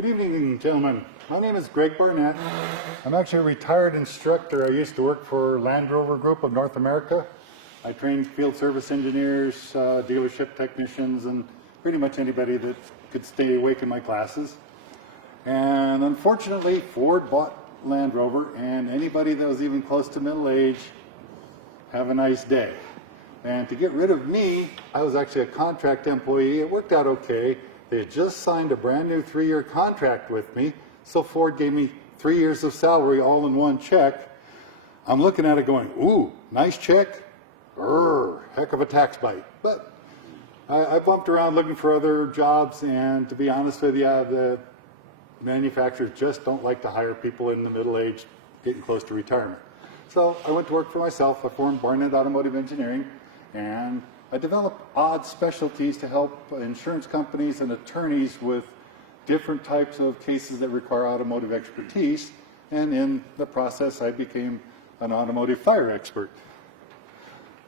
Good evening, gentlemen. My name is Greg Barnett. I'm actually a retired instructor. I used to work for Land Rover Group of North America. I trained field service engineers, dealership technicians, and pretty much anybody that could stay awake in my classes. And unfortunately, Ford bought Land Rover, and anybody that was even close to middle age, have a nice day. And to get rid of me, I was actually a contract employee. It worked out okay. They had just signed a brand new 3-year contract with me, so Ford gave me 3 years of salary all in one check. I'm looking at it going, ooh, nice check. Heck of a tax bite. But I bumped around looking for other jobs, and to be honest with you, the manufacturers just don't like to hire people in the middle age getting close to retirement. So I went to work for myself. I formed Barnett Automotive Engineering, and I developed odd specialties to help insurance companies and attorneys with different types of cases that require automotive expertise. And in the process, I became an automotive fire expert.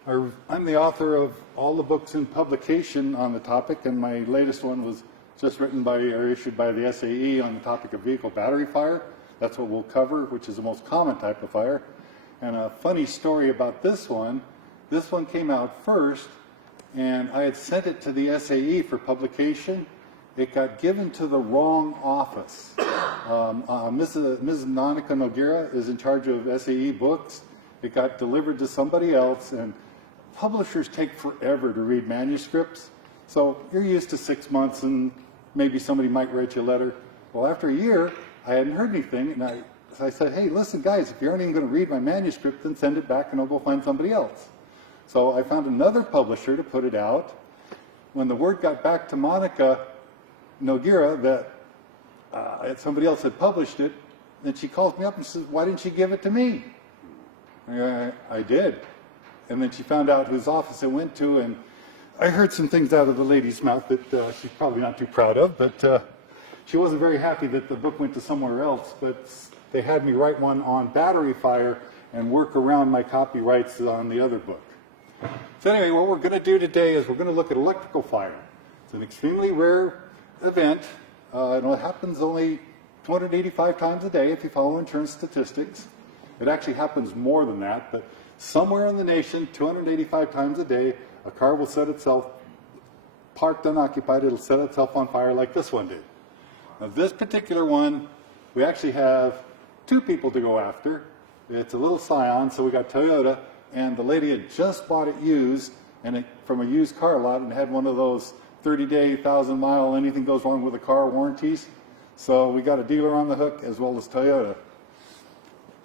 I'm the author of all the books in publication on the topic, and my latest one was just written by or issued by the SAE on the topic of vehicle battery fire. That's what we'll cover, which is the most common type of fire. And a funny story about this one came out first, and I had sent it to the SAE for publication. It got given to the wrong office. Ms. Monica Noguera is in charge of SAE books. It got delivered to somebody else, and publishers take forever to read manuscripts. So you're used to 6 months, and maybe somebody might write you a letter. Well, after a year, I hadn't heard anything, and I said, hey, listen, guys, if you aren't even going to read my manuscript, then send it back, and I'll go find somebody else. So I found another publisher to put it out. When the word got back to Monica Noguera that somebody else had published it, then she calls me up and says, why didn't you give it to me? I did. And then she found out whose office it went to, and I heard some things out of the lady's mouth that she's probably not too proud of, but she wasn't very happy that the book went to somewhere else, but they had me write one on battery fire and work around my copyrights on the other book. So anyway, what we're going to do today is we're going to look at electrical fire. It's an extremely rare event. It happens only 285 times a day if you follow insurance statistics. It actually happens more than that, but somewhere in the nation, 285 times a day, a car will set itself, parked unoccupied, it'll set itself on fire like this one did. Now this particular one, we actually have 2 people to go after. It's a little Scion, so we got Toyota, and the lady had just bought it used, and from a used car lot, and had one of those 30-day, 1,000-mile, anything goes wrong with the car warranties. So we got a dealer on the hook as well as Toyota.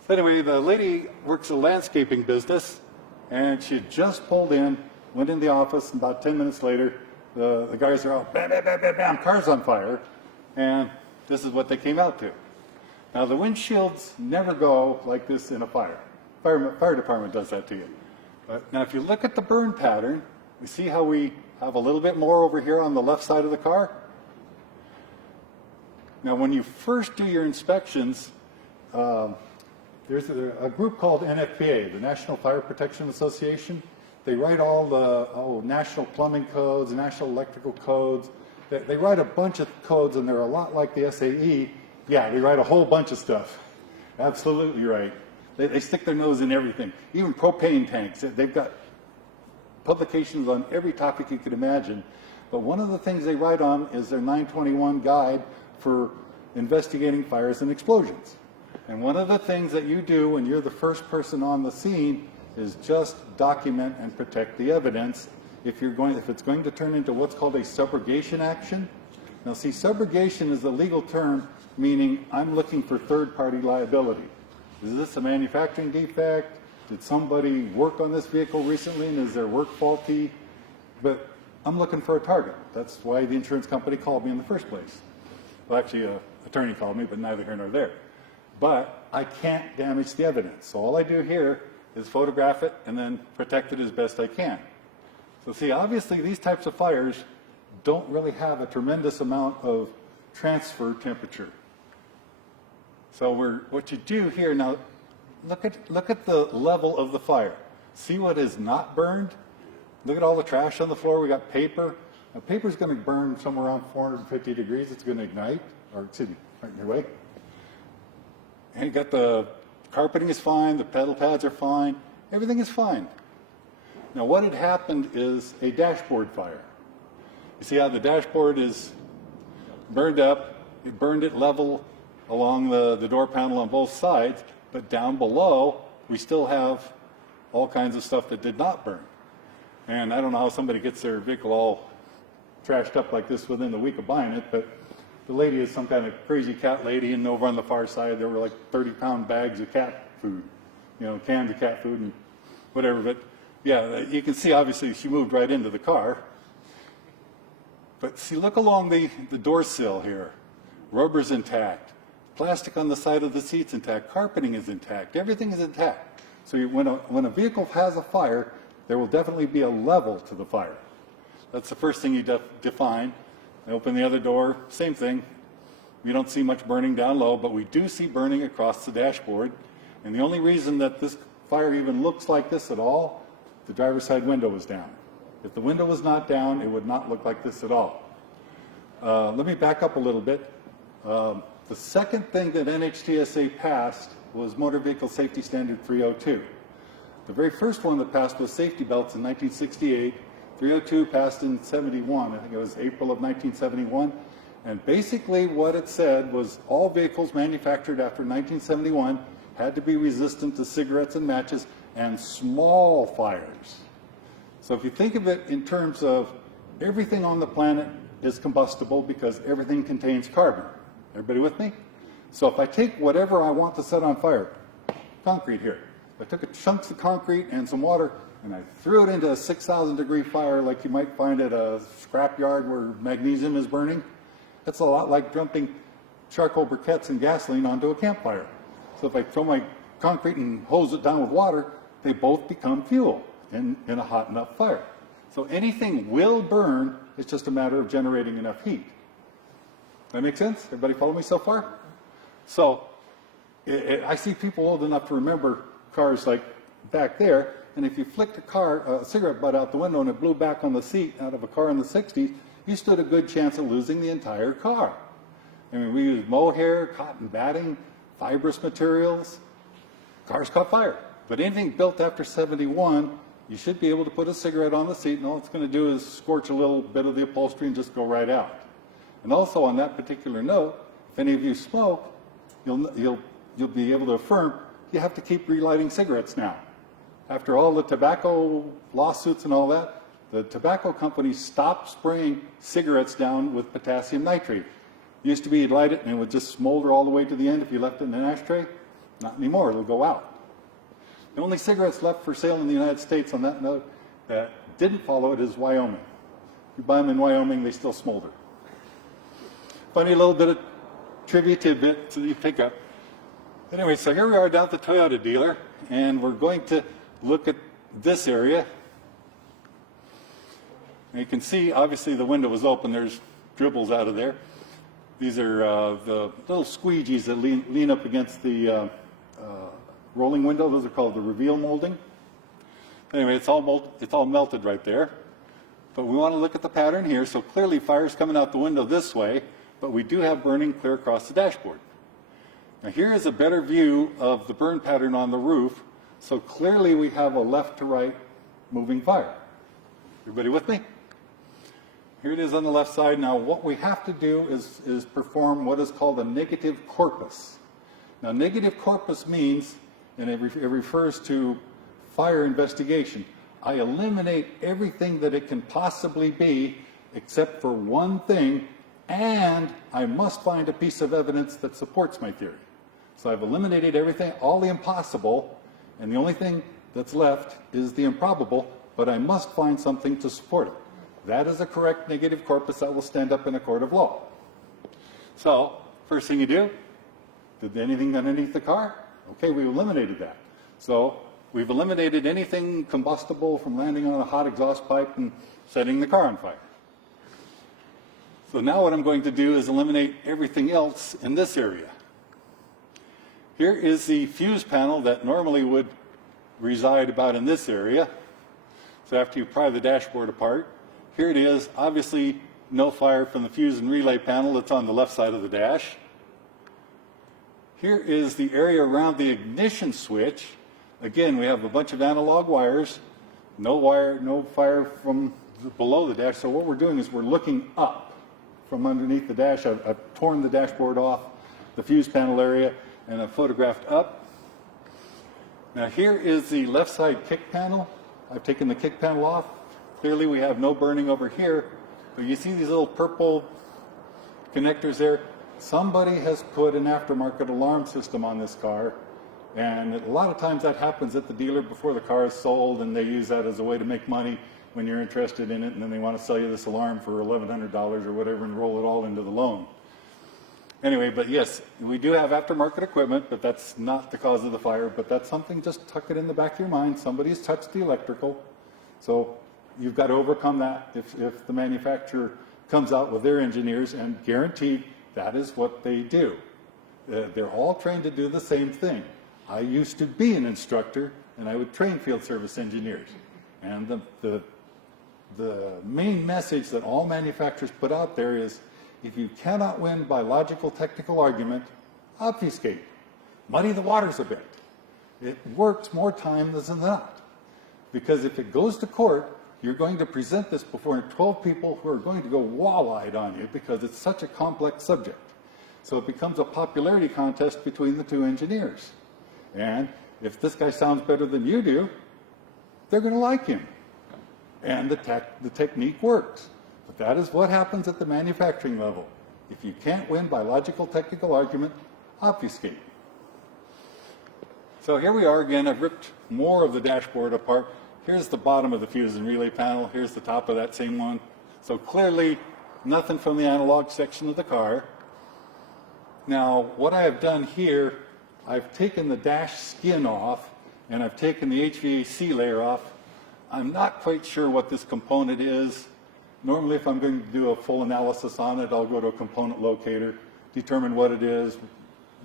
So anyway, the lady works a landscaping business, and she had just pulled in, went in the office, and about 10 minutes later, the guys are out, bam, bam, bam, bam, bam, car's on fire, and this is what they came out to. Now the windshields never go like this in a fire. Fire department does that to you. But now if you look at the burn pattern, we see how we have a little bit more over here on the left side of the car. Now when you first do your inspections, there's a group called NFPA, the National Fire Protection Association. They write all the national plumbing codes, national electrical codes. They write a bunch of codes, and they're a lot like the SAE. Yeah, they write a whole bunch of stuff. Absolutely right. They stick their nose in everything, even propane tanks. They've got publications on every topic you could imagine. But one of the things they write on is their 921 guide for investigating fires and explosions. And one of the things that you do when you're the first person on the scene is just document and protect the evidence if it's going to turn into what's called a subrogation action. Now see, subrogation is a legal term meaning I'm looking for third-party liability. Is this a manufacturing defect? Did somebody work on this vehicle recently and is their work faulty? But I'm looking for a target. That's why the insurance company called me in the first place. Well, actually, an attorney called me, but neither here nor there. But I can't damage the evidence. So all I do here is photograph it and then protect it as best I can. So see, obviously these types of fires don't really have a tremendous amount of transfer temperature. So what you do here now, look at the level of the fire. See what is not burned? Look at all the trash on the floor. We got paper. Now, paper is going to burn somewhere around 450 degrees. It's going to ignite. or excuse me, right in your way. And you got the carpeting is fine, the pedal pads are fine, everything is fine. Now what had happened is a dashboard fire. You see how the dashboard is burned up, it burned it level along the door panel on both sides, but down below we still have all kinds of stuff that did not burn. And I don't know how somebody gets their vehicle all trashed up like this within the week of buying it, but the lady is some kind of crazy cat lady, and over on the far side there were like 30-pound bags of cat food, you know, cans of cat food and whatever. But yeah, you can see obviously she moved right into the car. But see, look along the door sill here. Rubber's intact. Plastic on the side of the seat's intact. Carpeting is intact. Everything is intact. So when a vehicle has a fire, there will definitely be a level to the fire. That's the first thing you define. I open the other door, same thing. We don't see much burning down low, but we do see burning across the dashboard. And the only reason that this fire even looks like this at all, the driver's side window was down. If the window was not down, it would not look like this at all. Let me back up a little bit. The second thing that NHTSA passed was Motor Vehicle Safety Standard 302. The very first one that passed was safety belts in 1968. 302 passed in 71, I think it was April of 1971. And basically what it said was all vehicles manufactured after 1971 had to be resistant to cigarettes and matches and small fires. So if you think of it in terms of everything on the planet is combustible because everything contains carbon. Everybody with me? So if I take whatever I want to set on fire, concrete here, I took a chunks of concrete and some water and I threw it into a 6,000 degree fire like you might find at a scrap yard where magnesium is burning. That's a lot like dumping charcoal briquettes and gasoline onto a campfire. So if I throw my concrete and hose it down with water, they both become fuel in a hot enough fire. So anything will burn, it's just a matter of generating enough heat. That make sense? Everybody follow me so far? So I see people old enough to remember cars like back there, and if you flicked a cigarette butt out the window and it blew back on the seat out of a car in the 60s, you stood a good chance of losing the entire car. I mean, we used mohair, cotton batting, fibrous materials. Cars caught fire. But anything built after 71, you should be able to put a cigarette on the seat, and all it's going to do is scorch a little bit of the upholstery and just go right out. And also on that particular note, if any of you smoke, you'll be able to affirm you have to keep relighting cigarettes now. After all the tobacco lawsuits and all that, the tobacco companies stopped spraying cigarettes down with potassium nitrate. It used to be you'd light it and it would just smolder all the way to the end if you left it in an ashtray. Not anymore, it'll go out. The only cigarettes left for sale in the United States on that note that didn't follow it is Wyoming. You buy them in Wyoming, they still smolder. Funny little bit of trivia tidbit that you pick up. Anyway, so here we are down at the Toyota dealer, and we're going to look at this area. And you can see, obviously, the window was open. There's dribbles out of there. These are the little squeegees that lean up against the rolling window. Those are called the reveal molding. Anyway, it's all melted right there. But we want to look at the pattern here. So clearly, fire's coming out the window this way, but we do have burning clear across the dashboard. Now here is a better view of the burn pattern on the roof. So clearly we have a left to right moving fire. Everybody with me? Here it is on the left side. Now what we have to do is perform what is called a negative corpus. Now negative corpus means, and it refers to fire investigation, I eliminate everything that it can possibly be except for one thing, and I must find a piece of evidence that supports my theory. So I've eliminated everything, all the impossible, and the only thing that's left is the improbable, but I must find something to support it. That is a correct negative corpus that will stand up in a court of law. So, first thing you do, did anything underneath the car? Okay, we eliminated that. So, we've eliminated anything combustible from landing on a hot exhaust pipe and setting the car on fire. So now what I'm going to do is eliminate everything else in this area. Here is the fuse panel that normally would reside about in this area. So after you pry the dashboard apart, here it is. Obviously, no fire from the fuse and relay panel that's on the left side of the dash. Here is the area around the ignition switch. Again, we have a bunch of analog wires, no fire from below the dash. So what we're doing is we're looking up from underneath the dash. I've torn the dashboard off the fuse panel area and I've photographed up. Now here is the left side kick panel. I've taken the kick panel off. Clearly we have no burning over here, but you see these little purple connectors there. Somebody has put an aftermarket alarm system on this car, and a lot of times that happens at the dealer before the car is sold, and they use that as a way to make money when you're interested in it, and then they want to sell you this alarm for $1,100 or whatever and roll it all into the loan. Anyway, but yes, we do have aftermarket equipment, but that's not the cause of the fire, but that's something, just tuck it in the back of your mind. Somebody's touched the electrical, so you've got to overcome that if the manufacturer comes out with their engineers, and guaranteed that is what they do. They're all trained to do the same thing. I used to be an instructor, and I would train field service engineers. And the main message that all manufacturers put out there is, if you cannot win by logical technical argument, obfuscate. Muddy the waters a bit. It works more times than not. Because if it goes to court, you're going to present this before 12 people who are going to go wall-eyed on you because it's such a complex subject. So it becomes a popularity contest between the two engineers. And if this guy sounds better than you do, they're going to like him. And the technique works. But that is what happens at the manufacturing level. If you can't win by logical technical argument, obfuscate. So here we are again. I've ripped more of the dashboard apart. Here's the bottom of the fuse and relay panel. Here's the top of that same one. So clearly nothing from the analog section of the car. Now what I have done here, I've taken the dash skin off and I've taken the HVAC layer off. I'm not quite sure what this component is. Normally if I'm going to do a full analysis on it, I'll go to a component locator, determine what it is,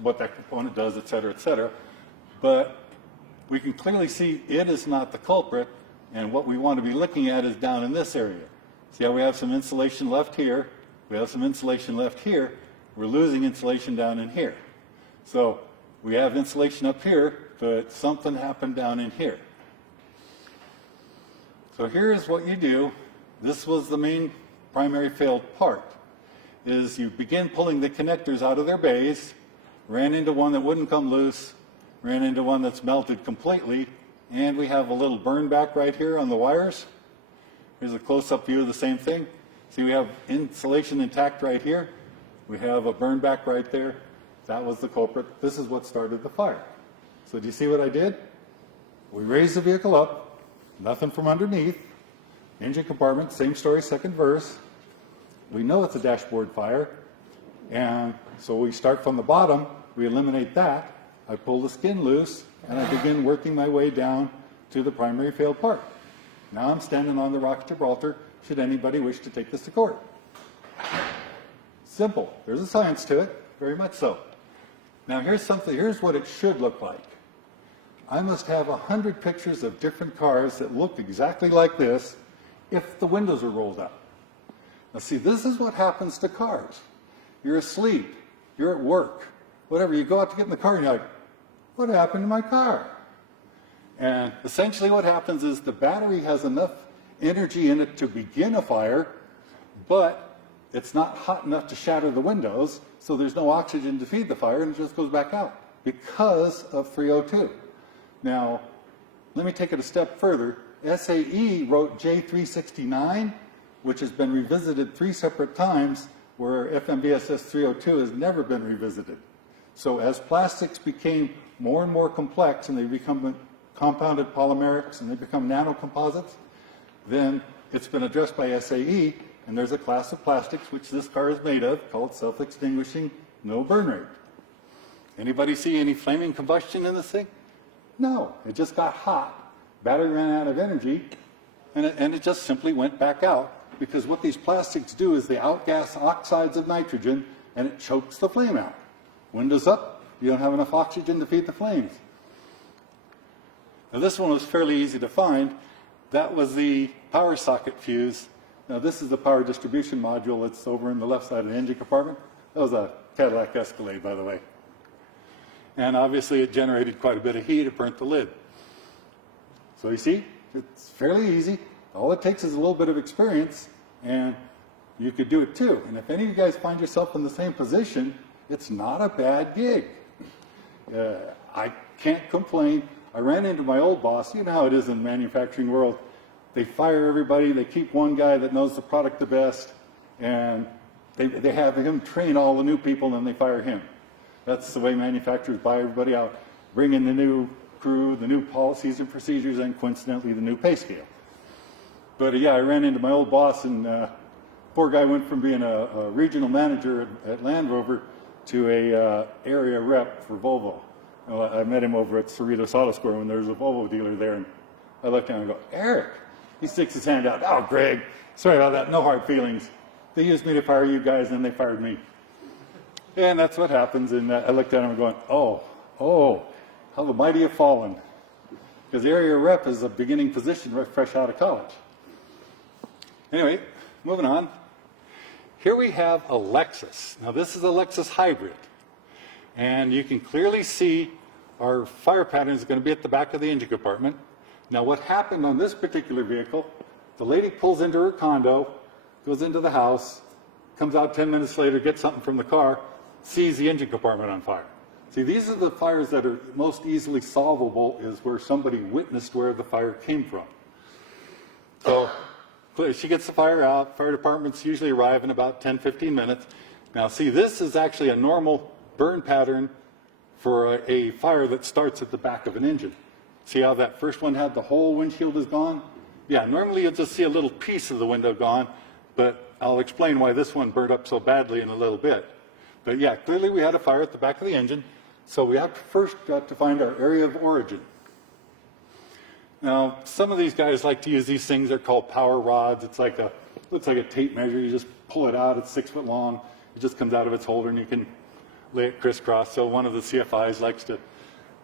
what that component does, et cetera, but we can clearly see it is not the culprit, and what we want to be looking at is down in this area. See how we have some insulation left here, we have some insulation left here, we're losing insulation down in here. So we have insulation up here, but something happened down in here. So here's what you do. This was the main primary failed part, is you begin pulling the connectors out of their bays, ran into one that wouldn't come loose, ran into one that's melted completely, and we have a little burn back right here on the wires. Here's a close-up view of the same thing. See, we have insulation intact right here. We have a burn back right there. That was the culprit. This is what started the fire. So do you see what I did? We raised the vehicle up, nothing from underneath. Engine compartment, same story, second verse. We know it's a dashboard fire, and so we start from the bottom, we eliminate that, I pull the skin loose, and I begin working my way down to the primary failed part. Now I'm standing on the Rock of Gibraltar, should anybody wish to take this to court. Simple. There's a science to it, very much so. Now here's what it should look like. I must have 100 pictures of different cars that look exactly like this if the windows are rolled up. Now see, this is what happens to cars. You're asleep, you're at work, whatever, you go out to get in the car and you're like, what happened to my car? And essentially what happens is the battery has enough energy in it to begin a fire, but it's not hot enough to shatter the windows, so there's no oxygen to feed the fire, and it just goes back out because of 302. Now, let me take it a step further. SAE wrote J369, which has been revisited 3 separate times, where FMVSS 302 has never been revisited. So as plastics became more and more complex and they become compounded polymerics and they become nanocomposites, then it's been addressed by SAE, and there's a class of plastics which this car is made of called self-extinguishing, no burn rate. Anybody see any flaming combustion in this thing? No, it just got hot. Battery ran out of energy, and it just simply went back out, because what these plastics do is they outgas oxides of nitrogen, and it chokes the flame out. Windows up, you don't have enough oxygen to feed the flames. Now this one was fairly easy to find. That was the power socket fuse. Now this is the power distribution module that's over in the left side of the engine compartment. That was a Cadillac Escalade, by the way. And obviously it generated quite a bit of heat, it burnt the lid. So you see, it's fairly easy. All it takes is a little bit of experience, and you could do it too. And if any of you guys find yourself in the same position, it's not a bad gig. I can't complain. I ran into my old boss. You know how it is in the manufacturing world. They fire everybody. They keep one guy that knows the product the best, and they have him train all the new people, and then they fire him. That's the way manufacturers buy everybody out. Bring in the new crew, the new policies and procedures, and coincidentally, the new pay scale. But yeah, I ran into my old boss, and poor guy went from being a regional manager at Land Rover to a area rep for Volvo. I met him over at Cerritos Auto Square when there was a Volvo dealer there, and I looked at him and go, Eric. He sticks his hand out. Oh, Greg, sorry about that. No hard feelings. They used me to fire you guys, and they fired me. And that's what happens. And I looked at him and going, oh, how the mighty have fallen. Because area rep is a beginning position right fresh out of college. Anyway, moving on. Here we have a Lexus. Now this is a Lexus Hybrid. And you can clearly see our fire pattern is going to be at the back of the engine compartment. Now what happened on this particular vehicle, the lady pulls into her condo, goes into the house, comes out 10 minutes later, gets something from the car, sees the engine compartment on fire. See, these are the fires that are most easily solvable, is where somebody witnessed where the fire came from. So she gets the fire out. Fire departments usually arrive in about 10-15 minutes. Now see, this is actually a normal burn pattern for a fire that starts at the back of an engine. See how that first one had the whole windshield is gone? Yeah, normally you'll just see a little piece of the window gone, but I'll explain why this one burned up so badly in a little bit. But yeah, clearly we had a fire at the back of the engine, so we have to first got to find our area of origin. Now, some of these guys like to use these things. They're called power rods. It's like looks like a tape measure. You just pull it out. It's 6 foot long. It just comes out of its holder, and you can lay it crisscross. So one of the CFIs likes to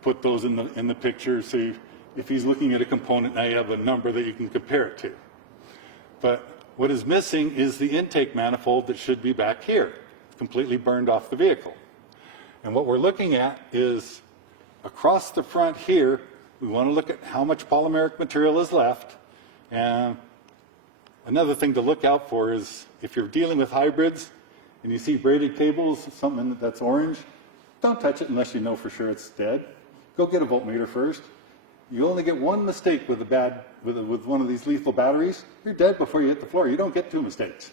put those in the picture. So if he's looking at a component, now you have a number that you can compare it to. But what is missing is the intake manifold that should be back here. It's completely burned off the vehicle. And what we're looking at is across the front here, we want to look at how much polymeric material is left. And another thing to look out for is if you're dealing with hybrids and you see braided cables, something that's orange, don't touch it unless you know for sure it's dead. Go get a voltmeter first. You only get one mistake with with one of these lethal batteries. You're dead before you hit the floor. You don't get 2 mistakes.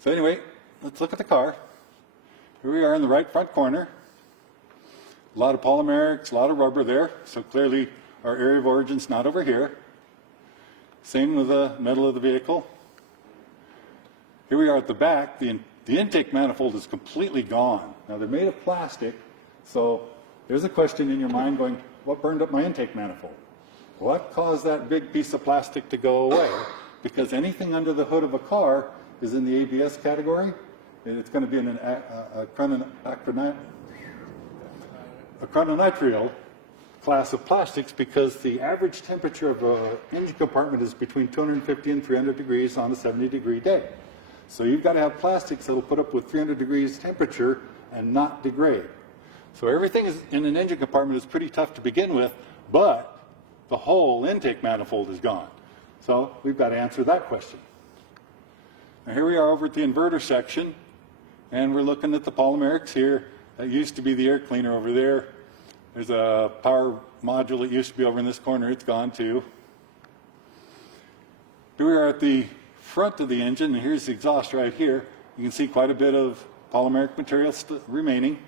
So anyway, let's look at the car. Here we are in the right front corner. A lot of polymerics, a lot of rubber there. So clearly our area of origin's not over here. Same with the metal of the vehicle. Here we are at the back. The intake manifold is completely gone. Now they're made of plastic, so there's a question in your mind going, what burned up my intake manifold? What caused that big piece of plastic to go away? Because anything under the hood of a car is in the ABS category. It's going to be in a acrylonitrile class of plastics, because the average temperature of an engine compartment is between 250 and 300 degrees on a 70-degree day. So you've got to have plastics that will put up with 300 degrees temperature and not degrade. So everything in an engine compartment is pretty tough to begin with, but the whole intake manifold is gone. So we've got to answer that question. Now here we are over at the inverter section, and we're looking at the polymerics here. That used to be the air cleaner over there. There's a power module that used to be over in this corner. It's gone too. Here we are at the front of the engine, and here's the exhaust right here. You can see quite a bit of polymeric material remaining.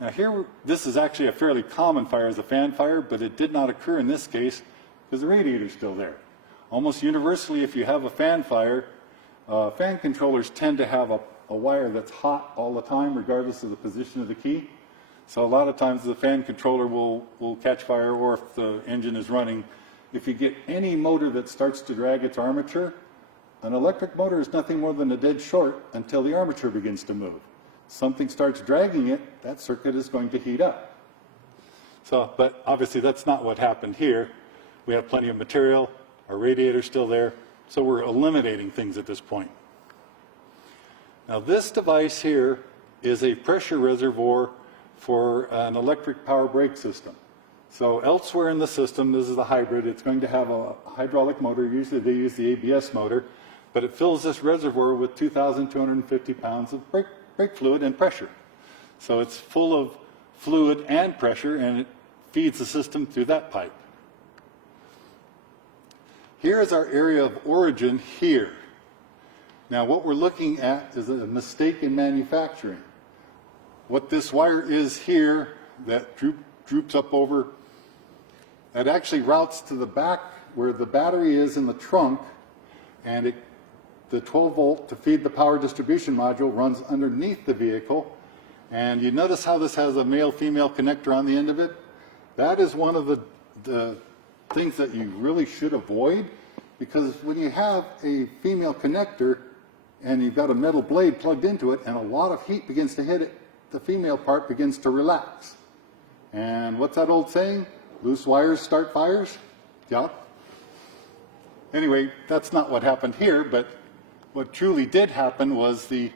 Now here, this is actually a fairly common fire as a fan fire, but it did not occur in this case because the radiator's still there. Almost universally, if you have a fan fire, fan controllers tend to have a wire that's hot all the time, regardless of the position of the key. So a lot of times the fan controller will catch fire, or if the engine is running. If you get any motor that starts to drag its armature, an electric motor is nothing more than a dead short until the armature begins to move. Something starts dragging it, that circuit is going to heat up. So, but obviously that's not what happened here. We have plenty of material. Our radiator's still there. So we're eliminating things at this point. Now this device here is a pressure reservoir for an electric power brake system. So elsewhere in the system, this is a hybrid, it's going to have a hydraulic motor. Usually they use the ABS motor, but it fills this reservoir with 2,250 pounds of brake fluid and pressure. So it's full of fluid and pressure, and it feeds the system through that pipe. Here is our area of origin here. Now what we're looking at is a mistake in manufacturing. What this wire is here that droops up over, that actually routes to the back where the battery is in the trunk, and the 12 volt to feed the power distribution module runs underneath the vehicle. And you notice how this has a male-female connector on the end of it? That is one of the things that you really should avoid, because when you have a female connector and you've got a metal blade plugged into it and a lot of heat begins to hit it, the female part begins to relax. And what's that old saying? Loose wires start fires? Yeah. Anyway, that's not what happened here, but what truly did happen was the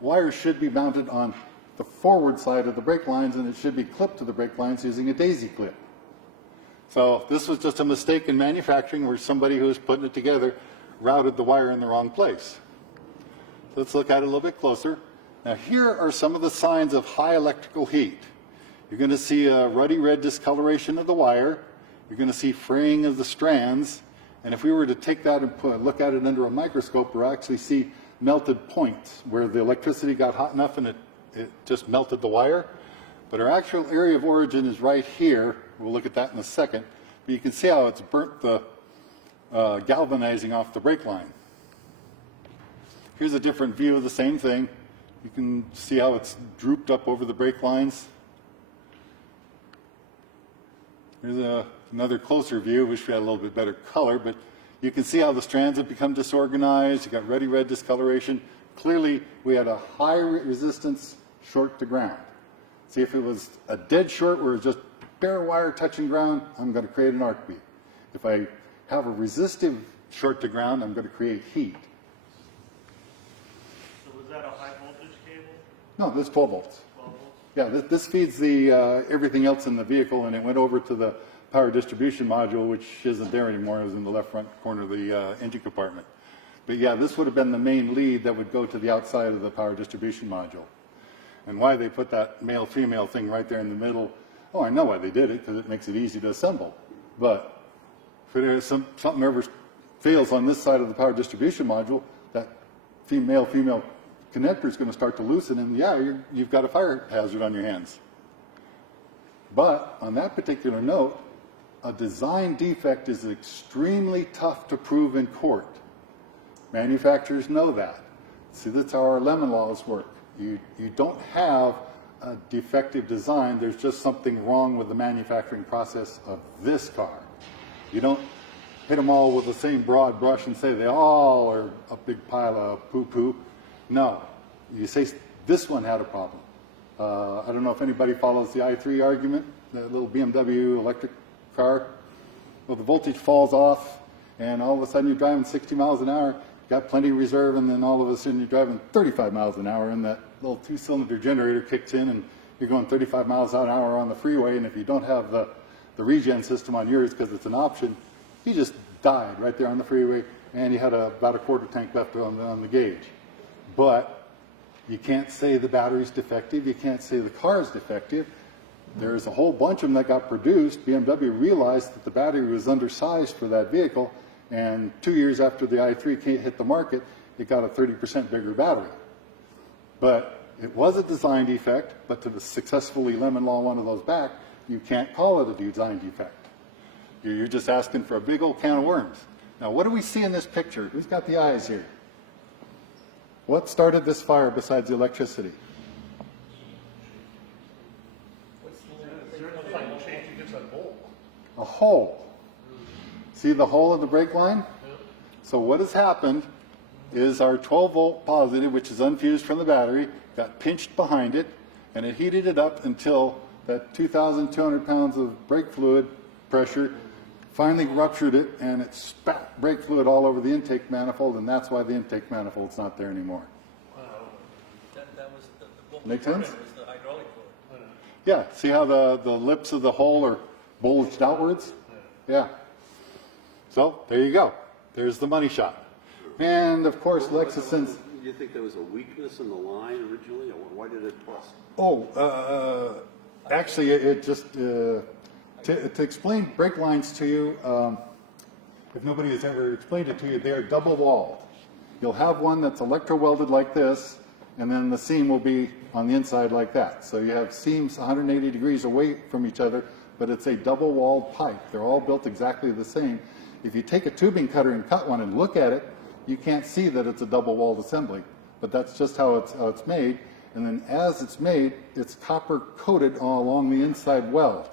wires should be mounted on the forward side of the brake lines, and it should be clipped to the brake lines using a daisy clip. So this was just a mistake in manufacturing where somebody who was putting it together routed the wire in the wrong place. Let's look at it a little bit closer. Now here are some of the signs of high electrical heat. You're going to see a ruddy red discoloration of the wire. You're going to see fraying of the strands. And if we were to take that and look at it under a microscope, we'll actually see melted points where the electricity got hot enough and it just melted the wire. But our actual area of origin is right here. We'll look at that in a second. But you can see how it's burnt the galvanizing off the brake line. Here's a different view of the same thing. You can see how it's drooped up over the brake lines. Here's another closer view. Wish we had a little bit better color, but you can see how the strands have become disorganized. You got ruddy red discoloration. Clearly, we had a high resistance short to ground. See, if it was a dead short where it's just bare wire touching ground, I'm going to create an arc beat. If I have a resistive short to ground, I'm going to create heat. So was that a high voltage cable? No, this is 12 volts. 12 volts? Yeah, this feeds the everything else in the vehicle, and it went over to the power distribution module, which isn't there anymore. It was in the left front corner of the engine compartment. But yeah, this would have been the main lead that would go to the outside of the power distribution module. And why they put that male-female thing right there in the middle, oh, I know why they did it, because it makes it easy to assemble. But if there's something ever fails on this side of the power distribution module, that male-female connector is going to start to loosen, and yeah, you've got a fire hazard on your hands. But on that particular note, a design defect is extremely tough to prove in court. Manufacturers know that. See, that's how our lemon laws work. You don't have a defective design, there's just something wrong with the manufacturing process of this car. You don't hit them all with the same broad brush and say they all are a big pile of poo-poo. No, you say this one had a problem. I don't know if anybody follows the i3 argument, the little BMW electric car. Well, the voltage falls off, and all of a sudden you're driving 60 miles an hour, got plenty of reserve, and then all of a sudden you're driving 35 miles an hour, and that little two-cylinder generator kicks in, and you're going 35 miles an hour on the freeway, and if you don't have the regen system on yours because it's an option, you just died right there on the freeway, and you had about a quarter tank left on the gauge. But you can't say the battery's defective, you can't say the car's defective. There's a whole bunch of them that got produced. BMW realized that the battery was undersized for that vehicle, and 2 years after the i3 hit the market, it got a 30% bigger battery. But it was a design defect, but to successfully lemon law one of those back, you can't call it a design defect. You're just asking for a big old can of worms. Now, what do we see in this picture? Who's got the eyes here? What started this fire besides the electricity? A hole. See the hole in the brake line? So what has happened is our 12 volt positive, which is unfused from the battery, got pinched behind it, and it heated it up until that 2,200 pounds of brake fluid pressure finally ruptured it, and it spat brake fluid all over the intake manifold, and that's why the intake manifold's not there anymore. That was what Make was burning sense? was the hydraulic fluid. Yeah, see how the lips of the hole are bulged outwards? Yeah. So, there you go. There's the money shot. And, of course, Lexus since... Do you think there was a weakness in the line originally, or why did it bust? Oh, actually, it just... to explain brake lines to you, if nobody has ever explained it to you, they are double-walled. You'll have one that's electro-welded like this, and then the seam will be on the inside like that. So you have seams 180 degrees away from each other, but it's a double-walled pipe. They're all built exactly the same. If you take a tubing cutter and cut one and look at it, you can't see that it's a double-walled assembly, but that's just how it's made. And then as it's made, it's copper-coated all along the inside weld.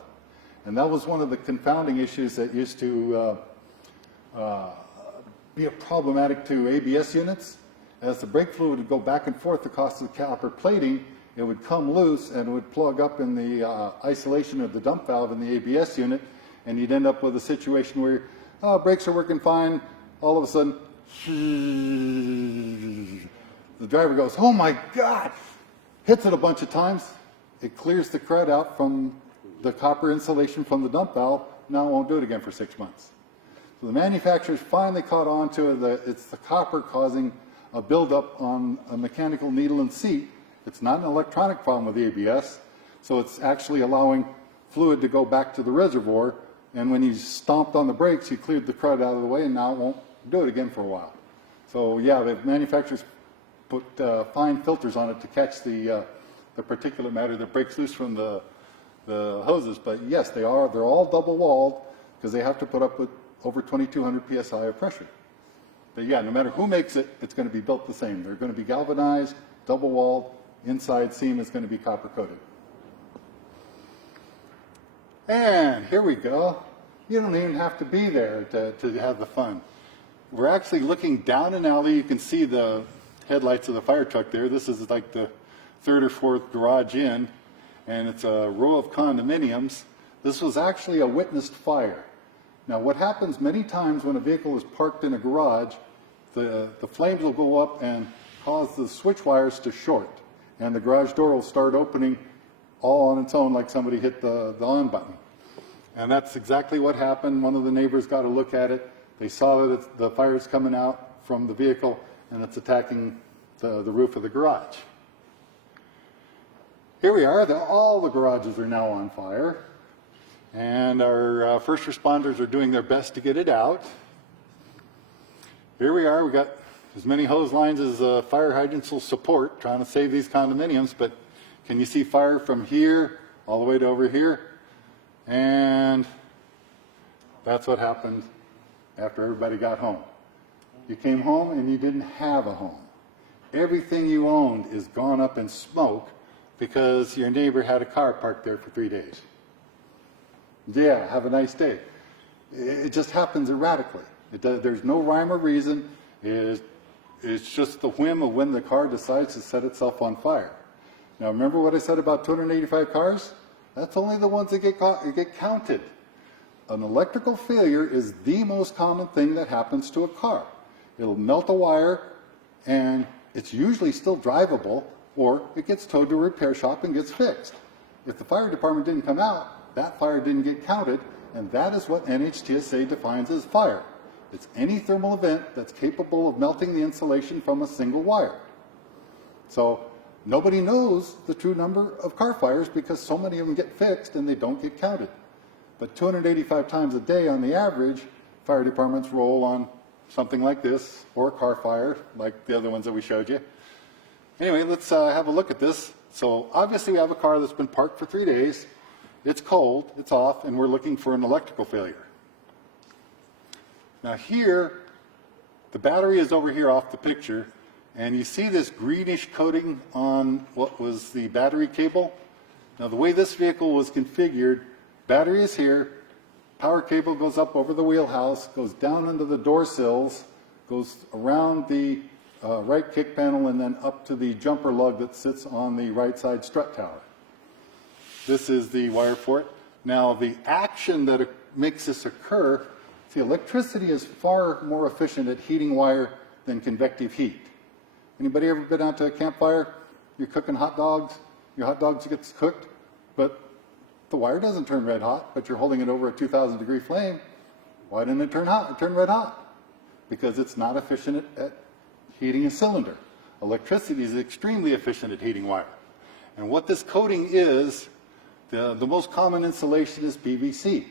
And that was one of the confounding issues that used to be problematic to ABS units. As the brake fluid would go back and forth across the copper plating, it would come loose and it would plug up in the isolation of the dump valve in the ABS unit, and you'd end up with a situation where brakes are working fine, all of a sudden, the driver goes, "Oh my God!" hits it a bunch of times, it clears the crud out from the copper insulation from the dump valve, now it won't do it again for 6 months. So the manufacturers finally caught on to it that it's the copper causing a buildup on a mechanical needle and seat. It's not an electronic problem with the ABS, so it's actually allowing fluid to go back to the reservoir, and when he stomped on the brakes, he cleared the crud out of the way, and now it won't do it again for a while. So yeah, the manufacturers put fine filters on it to catch the particulate matter that breaks loose from the hoses, but yes, they're all double-walled because they have to put up with over 2,200 psi of pressure. But yeah, no matter who makes it, it's going to be built the same. They're going to be galvanized, double-walled, inside seam is going to be copper-coated. And here we go. You don't even have to be there to have the fun. We're actually looking down an alley. You can see the headlights of the fire truck there. This is like the third or fourth garage in, and it's a row of condominiums. This was actually a witnessed fire. Now, what happens many times when a vehicle is parked in a garage, the flames will go up and cause the switch wires to short, and the garage door will start opening all on its own like somebody hit the on button. And that's exactly what happened. One of the neighbors got a look at it. They saw that the fire is coming out from the vehicle, and it's attacking the roof of the garage. Here we are. All the garages are now on fire. And our first responders are doing their best to get it out. Here we are. We got as many hose lines as fire hydrants will support, trying to save these condominiums. But can you see fire from here all the way to over here? And that's what happened after everybody got home. You came home and you didn't have a home. Everything you owned is gone up in smoke because your neighbor had a car parked there for 3 days. Yeah, have a nice day. It just happens erratically. There's no rhyme or reason. It's just the whim of when the car decides to set itself on fire. Now, remember what I said about 285 cars? That's only the ones that get counted. An electrical failure is the most common thing that happens to a car. It'll melt a wire, and it's usually still drivable, or it gets towed to a repair shop and gets fixed. If the fire department didn't come out, that fire didn't get counted, and that is what NHTSA defines as fire. It's any thermal event that's capable of melting the insulation from a single wire. So nobody knows the true number of car fires because so many of them get fixed and they don't get counted. But 285 times a day on the average, fire departments roll on something like this, or a car fire, like the other ones that we showed you. Anyway, let's have a look at this. So obviously we have a car that's been parked for 3 days. It's cold, it's off, and we're looking for an electrical failure. Now here, the battery is over here off the picture, and you see this greenish coating on what was the battery cable. Now the way this vehicle was configured, battery is here, power cable goes up over the wheelhouse, goes down into the door sills, goes around the right kick panel, and then up to the jumper lug that sits on the right side strut tower. This is the wire for it. Now the action that makes this occur See, electricity is far more efficient at heating wire than convective heat. Anybody ever been out to a campfire? You're cooking hot dogs, your hot dogs gets cooked, but the wire doesn't turn red hot, but you're holding it over a 2,000 degree flame. Why didn't it turn hot? It turned red hot. Because it's not efficient at heating a cylinder. Electricity is extremely efficient at heating wire. And what this coating is, the most common insulation is PVC.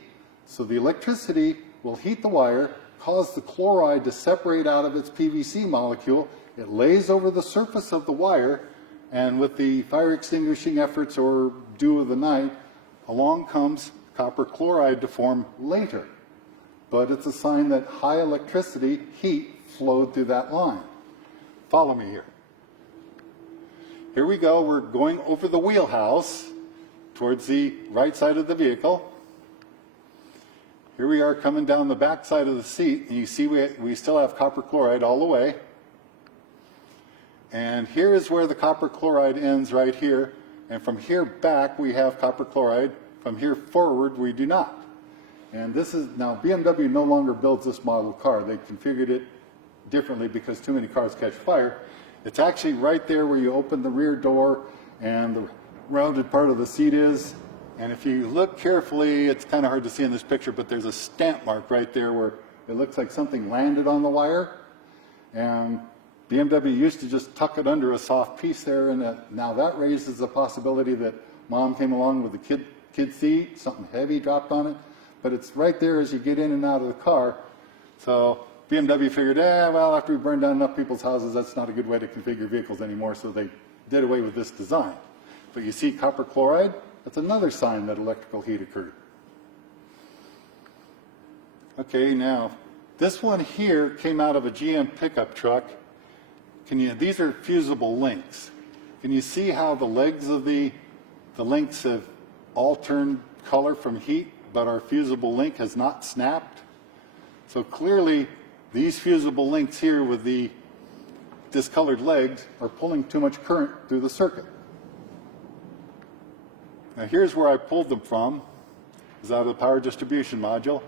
So the electricity will heat the wire, cause the chloride to separate out of its PVC molecule. It lays over the surface of the wire, and with the fire extinguishing efforts or dew of the night, along comes copper chloride to form later. But it's a sign that high electricity heat flowed through that line. Follow me here. Here we go, we're going over the wheelhouse towards the right side of the vehicle. Here we are coming down the back side of the seat, and you see we still have copper chloride all the way. And here is where the copper chloride ends right here. And from here back, we have copper chloride. From here forward, we do not. And this is, now BMW no longer builds this model car. They configured it differently because too many cars catch fire. It's actually right there where you open the rear door and the rounded part of the seat is. And if you look carefully, it's kind of hard to see in this picture, but there's a stamp mark right there where it looks like something landed on the wire. And BMW used to just tuck it under a soft piece there, and now that raises the possibility that mom came along with the kid seat, something heavy dropped on it. But it's right there as you get in and out of the car. So BMW figured, well, after we burn down enough people's houses, that's not a good way to configure vehicles anymore, so they did away with this design. But you see copper chloride? That's another sign that electrical heat occurred. Okay, now, this one here came out of a GM pickup truck. These are fusible links. Can you see how the legs of the links have all turned color from heat, but our fusible link has not snapped? So clearly, these fusible links here with the discolored legs are pulling too much current through the circuit. Now here's where I pulled them from, is out of the power distribution module.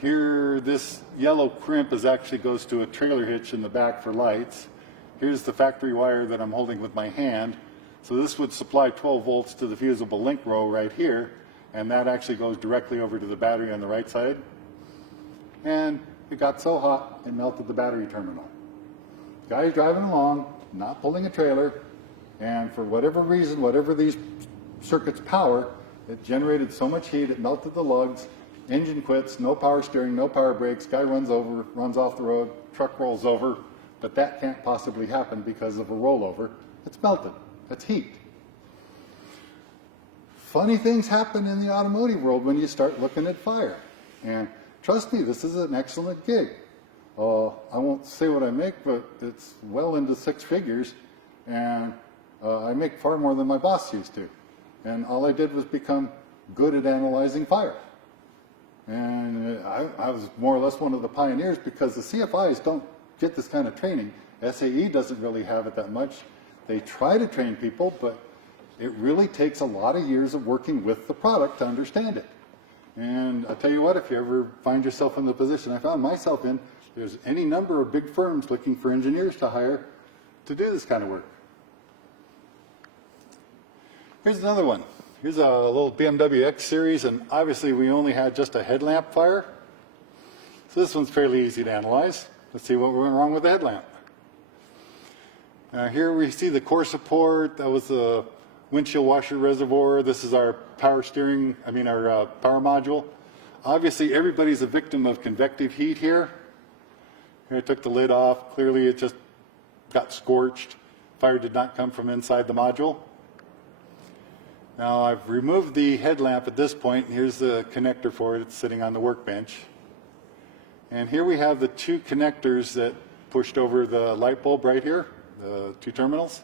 Here, this yellow crimp actually goes to a trailer hitch in the back for lights. Here's the factory wire that I'm holding with my hand. So this would supply 12 volts to the fusible link row right here, and that actually goes directly over to the battery on the right side. And it got so hot, it melted the battery terminal. Guy's driving along, not pulling a trailer, and for whatever reason, whatever these circuits power, it generated so much heat, it melted the lugs, engine quits, no power steering, no power brakes, guy runs over, runs off the road, truck rolls over, but that can't possibly happen because of a rollover. It's melted. That's heat. Funny things happen in the automotive world when you start looking at fire. And trust me, this is an excellent gig. I won't say what I make, but it's well into 6 figures, and I make far more than my boss used to. And all I did was become good at analyzing fire. And I was more or less one of the pioneers because the CFIs don't get this kind of training. SAE doesn't really have it that much. They try to train people, but it really takes a lot of years of working with the product to understand it. And I'll tell you what, if you ever find yourself in the position I found myself in, there's any number of big firms looking for engineers to hire to do this kind of work. Here's another one. Here's a little BMW X series, and obviously we only had just a headlamp fire. So this one's fairly easy to analyze. Let's see what went wrong with the headlamp. Here we see the core support. That was the windshield washer reservoir. This is our power steering, our power module. Obviously everybody's a victim of convective heat here. Here I took the lid off. Clearly it just got scorched. Fire did not come from inside the module. Now I've removed the headlamp at this point. Here's the connector for it. It's sitting on the workbench. And here we have the 2 connectors that pushed over the light bulb right here, the 2 terminals.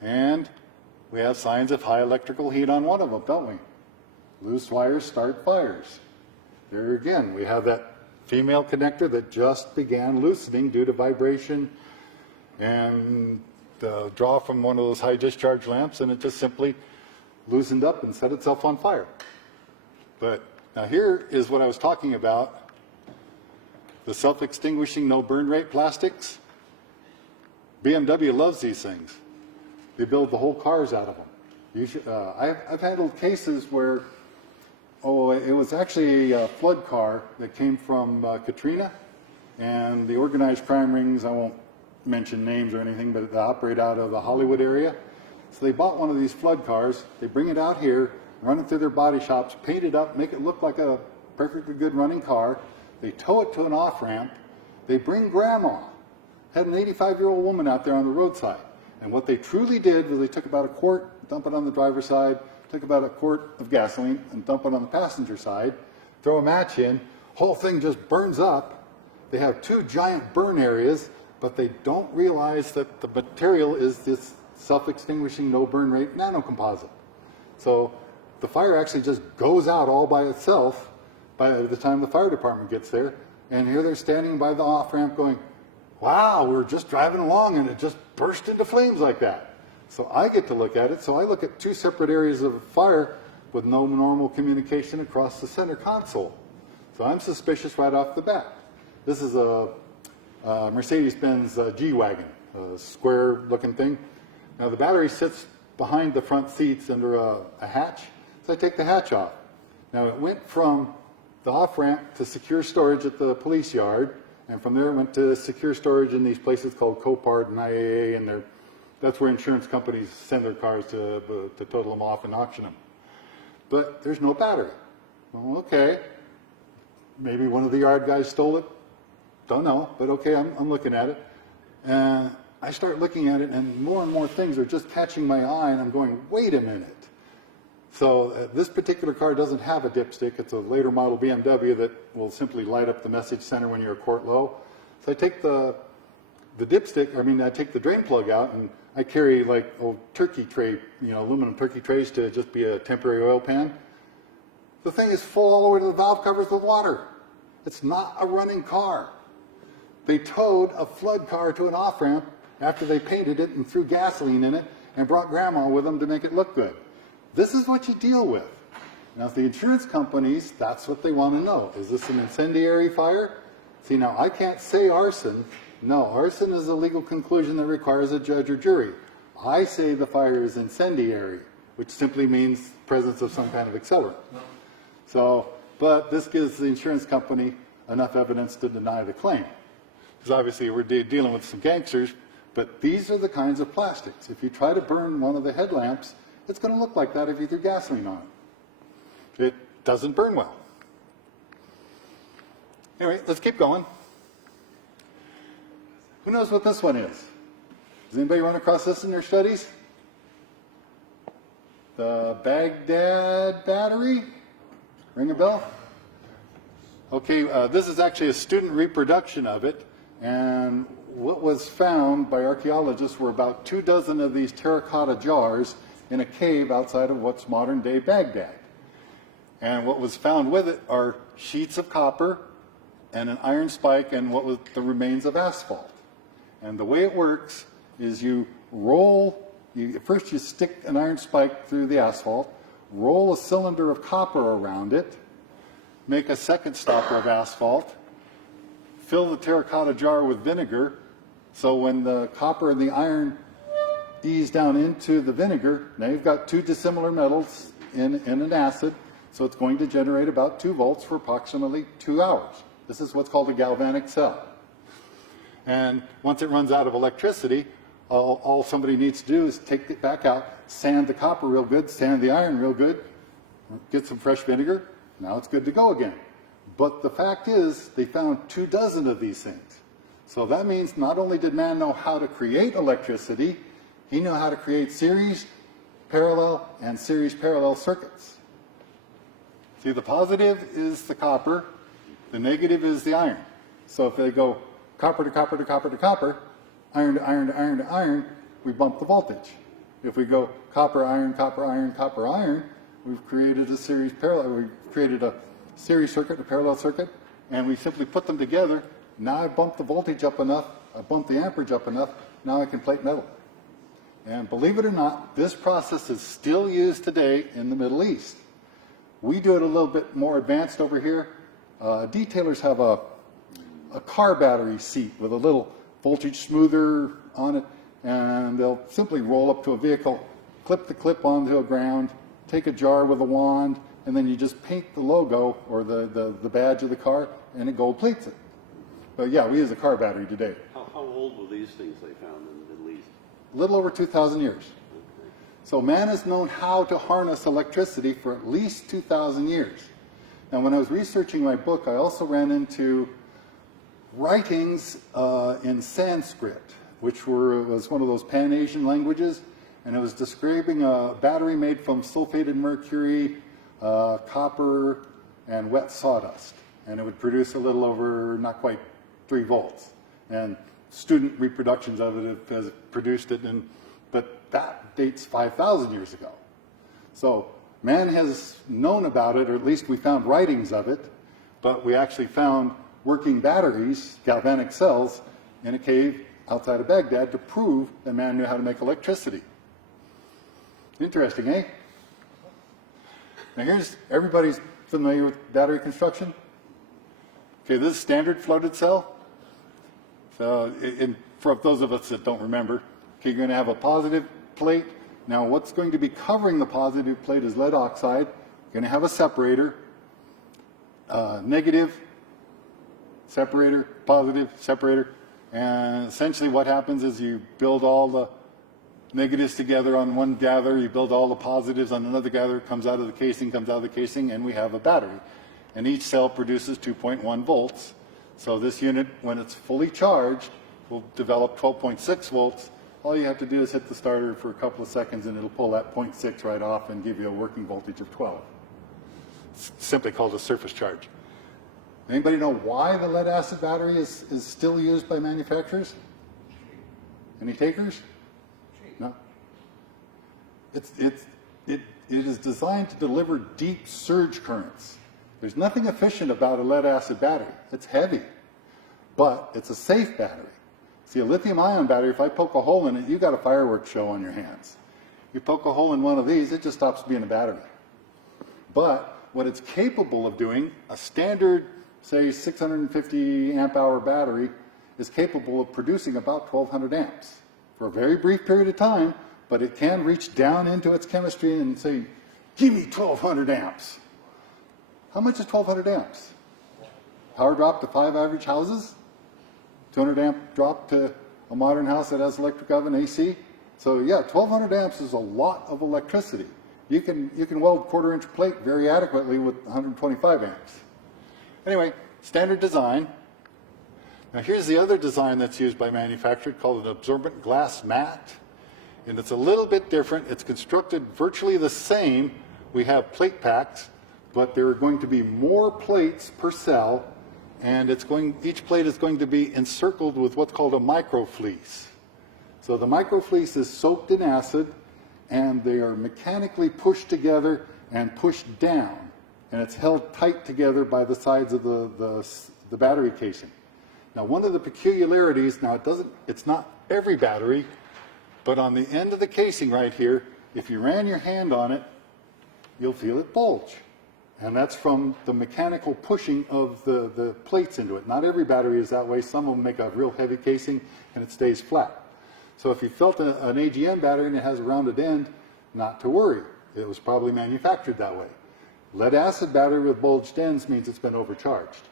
And we have signs of high electrical heat on one of them, don't we? Loose wires start fires. There again, we have that female connector that just began loosening due to vibration and the draw from one of those high discharge lamps, and it just simply loosened up and set itself on fire. But now here is what I was talking about. the self-extinguishing no burn rate plastics. BMW loves these things. They build the whole cars out of them. You should, I've handled cases where, it was actually a flood car that came from Katrina, and the organized crime rings, I won't mention names or anything, but they operate out of the Hollywood area. So they bought one of these flood cars, they bring it out here, run it through their body shops, paint it up, make it look like a perfectly good running car. They tow it to an off-ramp. They bring grandma. Had an 85-year-old woman out there on the roadside. And what they truly did was they took about a quart, dump it on the driver's side, took about a quart of gasoline and dump it on the passenger side, throw a match in, whole thing just burns up. They have two giant burn areas, but they don't realize that the material is this self-extinguishing no burn rate nanocomposite. So the fire actually just goes out all by itself by the time the fire department gets there. And here they're standing by the off-ramp going, wow, we were just driving along and it just burst into flames like that. So I get to look at it. So I look at two separate areas of fire with no normal communication across the center console. So I'm suspicious right off the bat. This is a Mercedes-Benz G-Wagon, a square-looking thing. Now the battery sits behind the front seats under a hatch. So I take the hatch off. Now it went from the off-ramp to secure storage at the police yard, and from there it went to secure storage in these places called Copart and IAA, and that's where insurance companies send their cars to total them off and auction them. But there's no battery. Well, okay, maybe one of the yard guys stole it. Don't know, but okay, I'm looking at it. And I start looking at it, and more things are just catching my eye, and I'm going, wait a minute. So this particular car doesn't have a dipstick. It's a later model BMW that will simply light up the message center when you're a quart low. So I take the dipstick, I take the drain plug out, and I carry like old turkey tray, aluminum turkey trays to just be a temporary oil pan. The thing is full all the way to the valve covers with water. It's not a running car. They towed a flood car to an off-ramp after they painted it and threw gasoline in it and brought grandma with them to make it look good. This is what you deal with. Now, the insurance companies, that's what they want to know. Is this an incendiary fire? See, now, I can't say arson. No, arson is a legal conclusion that requires a judge or jury. I say the fire is incendiary, which simply means presence of some kind of accelerant. So, but this gives the insurance company enough evidence to deny the claim. Because obviously we're dealing with some gangsters, but these are the kinds of plastics. If you try to burn one of the headlamps, it's going to look like that if you threw gasoline on it. It doesn't burn well. Anyway, let's keep going. Who knows what this one is? Does anybody run across this in their studies? The Baghdad battery? Ring a bell? Okay, this is actually a student reproduction of it, and what was found by archaeologists were about 24 of these terracotta jars in a cave outside of what's modern-day Baghdad. And what was found with it are sheets of copper and an iron spike and what was the remains of asphalt. And the way it works is first you stick an iron spike through the asphalt, roll a cylinder of copper around it, make a second stopper of asphalt, fill the terracotta jar with vinegar, so when the copper and the iron ease down into the vinegar, now you've got two dissimilar metals in an acid, so it's going to generate about 2 volts for approximately 2 hours. This is what's called a galvanic cell. And once it runs out of electricity, all somebody needs to do is take it back out, sand the copper real good, sand the iron real good, get some fresh vinegar, now it's good to go again. But the fact is, they found 24 of these things. So that means not only did man know how to create electricity, he knew how to create series, parallel, and series parallel circuits. See, the positive is the copper, the negative is the iron. So if they go copper to copper to copper to copper, iron to iron to iron to iron, we bump the voltage. If we go copper, iron, copper, iron, copper, iron, we've created a series parallel, we've created a series circuit, a parallel circuit, and we simply put them together. Now I bumped the voltage up enough, I bumped the amperage up enough, now I can plate metal. And believe it or not, this process is still used today in the Middle East. We do it a little bit more advanced over here. Detailers have a car battery seat with a little voltage smoother on it, and they'll simply roll up to a vehicle, clip the clip onto a ground, take a jar with a wand, and then you just paint the logo or the badge of the car, and it gold plates it. But yeah, we use a car battery today. How old were these things they found in the Middle East? A little over 2,000 years. Okay. So man has known how to harness electricity for at least 2,000 years. Now, when I was researching my book, I also ran into writings in Sanskrit, which was one of those Pan-Asian languages, and it was describing a battery made from sulfated mercury, copper, and wet sawdust. And it would produce a little over, not quite 3 volts. And student reproductions of it has produced it, but that dates 5,000 years ago. So man has known about it, or at least we found writings of it, but we actually found working batteries, galvanic cells, in a cave outside of Baghdad to prove that man knew how to make electricity. Interesting, eh? Now everybody's familiar with battery construction? Okay, this is standard flooded cell. So for those of us that don't remember, okay, you're going to have a positive plate. Now what's going to be covering the positive plate is lead oxide. You're going to have a separator, negative, separator, positive, separator. And essentially what happens is you build all the negatives together on one gather, you build all the positives on another gather, comes out of the casing, and we have a battery. And each cell produces 2.1 volts. So this unit, when it's fully charged, will develop 12.6 volts. All you have to do is hit the starter for a couple of seconds and it'll pull that 0.6 right off and give you a working voltage of 12. It's simply called a surface charge. Anybody know why the lead acid battery is still used by manufacturers? Any takers? No. It is designed to deliver deep surge currents. There's nothing efficient about a lead acid battery. It's heavy, but it's a safe battery. See, a lithium ion battery, if I poke a hole in it, you got a fireworks show on your hands. You poke a hole in one of these, it just stops being a battery. But what it's capable of doing, a standard, say, 650 amp hour battery is capable of producing about 1,200 amps for a very brief period of time, but it can reach down into its chemistry and say, give me 1,200 amps. How much is 1,200 amps? Power drop to 5 average houses? 200 amp drop to a modern house that has electric oven, AC? So yeah, 1,200 amps is a lot of electricity. You can weld quarter-inch plate very adequately with 125 amps. Anyway, standard design. Now here's the other design that's used by manufacturers called an absorbent glass mat. And it's a little bit different. It's constructed virtually the same. We have plate packs, but there are going to be more plates per cell, and each plate is going to be encircled with what's called a microfleece. So the microfleece is soaked in acid, and they are mechanically pushed together and pushed down, and it's held tight together by the sides of the battery casing. Now, one of the peculiarities, now it's not every battery, but on the end of the casing right here, if you ran your hand on it, you'll feel it bulge. And that's from the mechanical pushing of the plates into it. Not every battery is that way. Some of them make a real heavy casing and it stays flat. So if you felt an AGM battery and it has a rounded end, not to worry. It was probably manufactured that way. Lead acid battery with bulged ends means it's been overcharged.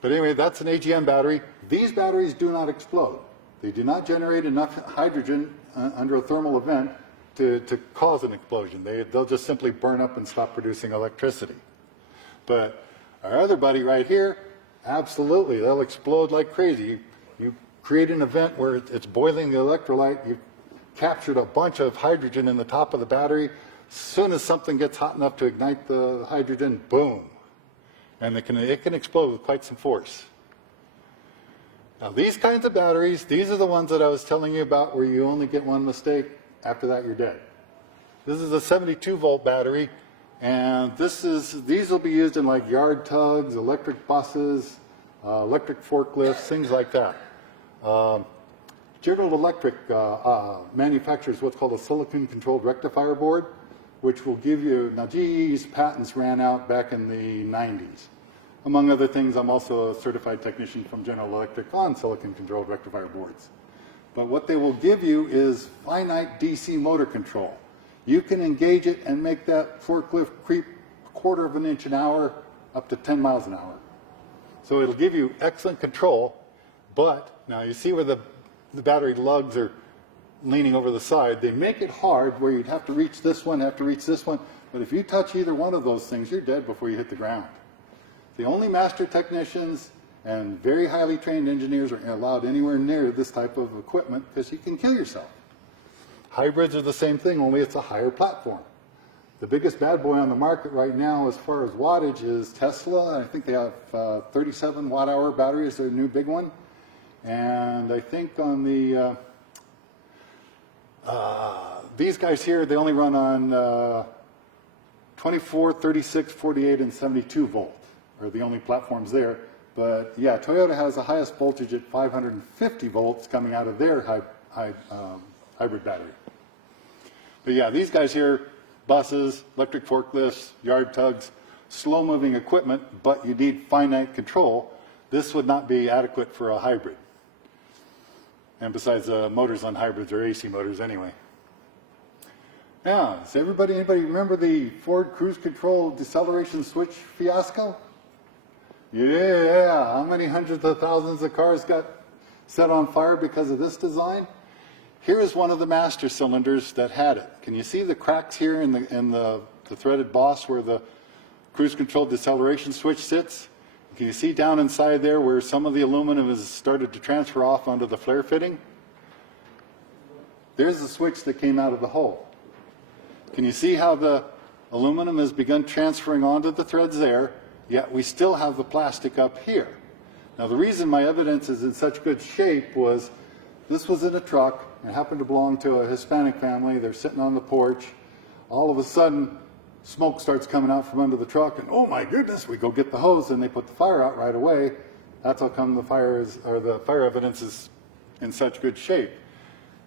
But anyway, that's an AGM battery. These batteries do not explode. They do not generate enough hydrogen under a thermal event to cause an explosion. They'll just simply burn up and stop producing electricity. But our other buddy right here, absolutely, they'll explode like crazy. You create an event where it's boiling the electrolyte, you've captured a bunch of hydrogen in the top of the battery. As soon as something gets hot enough to ignite the hydrogen, boom. And it can explode with quite some force. Now these kinds of batteries, these are the ones that I was telling you about where you only get one mistake, after that you're dead. This is a 72 volt battery, and these will be used in like yard tugs, electric buses, electric forklifts, things like that. General Electric manufactures what's called a silicon controlled rectifier board, which will give you, now GE's patents ran out back in the 90s. Among other things, I'm also a certified technician from General Electric on silicon-controlled rectifier boards. But what they will give you is finite DC motor control. You can engage it and make that forklift creep 1/4 of an inch an hour up to 10 miles an hour. So it'll give you excellent control, but now you see where the battery lugs are leaning over the side. They make it hard where you'd have to reach this one, have to reach this one, but if you touch either one of those things, you're dead before you hit the ground. The only master technicians and very highly trained engineers are allowed anywhere near this type of equipment because you can kill yourself. Hybrids are the same thing, only it's a higher platform. The biggest bad boy on the market right now as far as wattage is Tesla. I think they have 37 watt-hour batteries, their new big one. And I think on the, these guys here, they only run on 24, 36, 48, and 72 volt are the only platforms there. But yeah, Toyota has the highest voltage at 550 volts coming out of their hybrid battery. But yeah, these guys here, buses, electric forklifts, yard tugs, slow-moving equipment, but you need finite control. This would not be adequate for a hybrid. And besides, motors on hybrids are AC motors anyway. Yeah, does anybody remember the Ford cruise control deceleration switch fiasco? Yeah, how many hundreds of thousands of cars got set on fire because of this design? Here is one of the master cylinders that had it. Can you see the cracks here in the threaded boss where the cruise control deceleration switch sits? Can you see down inside there where some of the aluminum has started to transfer off onto the flare fitting? There's the switch that came out of the hole. Can you see how the aluminum has begun transferring onto the threads there, yet we still have the plastic up here? Now the reason my evidence is in such good shape was this was in a truck. It happened to belong to a Hispanic family. They're sitting on the porch. All of a sudden, smoke starts coming out from under the truck, and oh my goodness, we go get the hose, and they put the fire out right away. That's how come the fire evidence is in such good shape.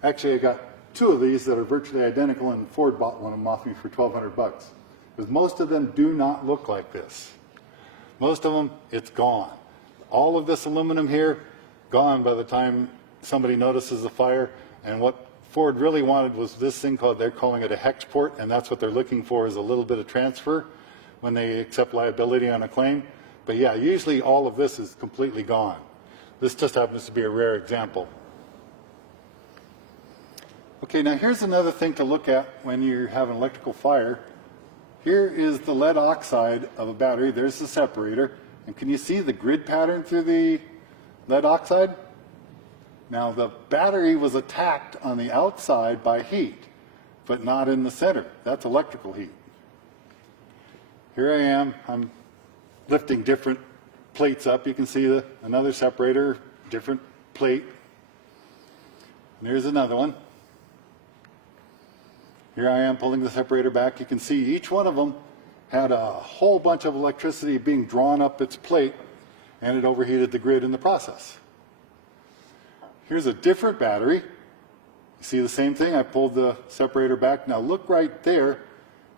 Actually, I got 2 of these that are virtually identical, and Ford bought one of them off me for $1,200. Because most of them do not look like this. Most of them, it's gone. All of this aluminum here, gone by the time somebody notices the fire. And what Ford really wanted was this thing called, they're calling it a hex port, and that's what they're looking for is a little bit of transfer when they accept liability on a claim. But yeah, usually all of this is completely gone. This just happens to be a rare example. Okay, now here's another thing to look at when you have an electrical fire. Here is the lead oxide of a battery. There's the separator. And can you see the grid pattern through the lead oxide? Now the battery was attacked on the outside by heat, but not in the center. That's electrical heat. Here I am, I'm lifting different plates up. You can see another separator, different plate. And here's another one. Here I am pulling the separator back. You can see each one of them had a whole bunch of electricity being drawn up its plate, and it overheated the grid in the process. Here's a different battery. You see the same thing? I pulled the separator back. Now look right there,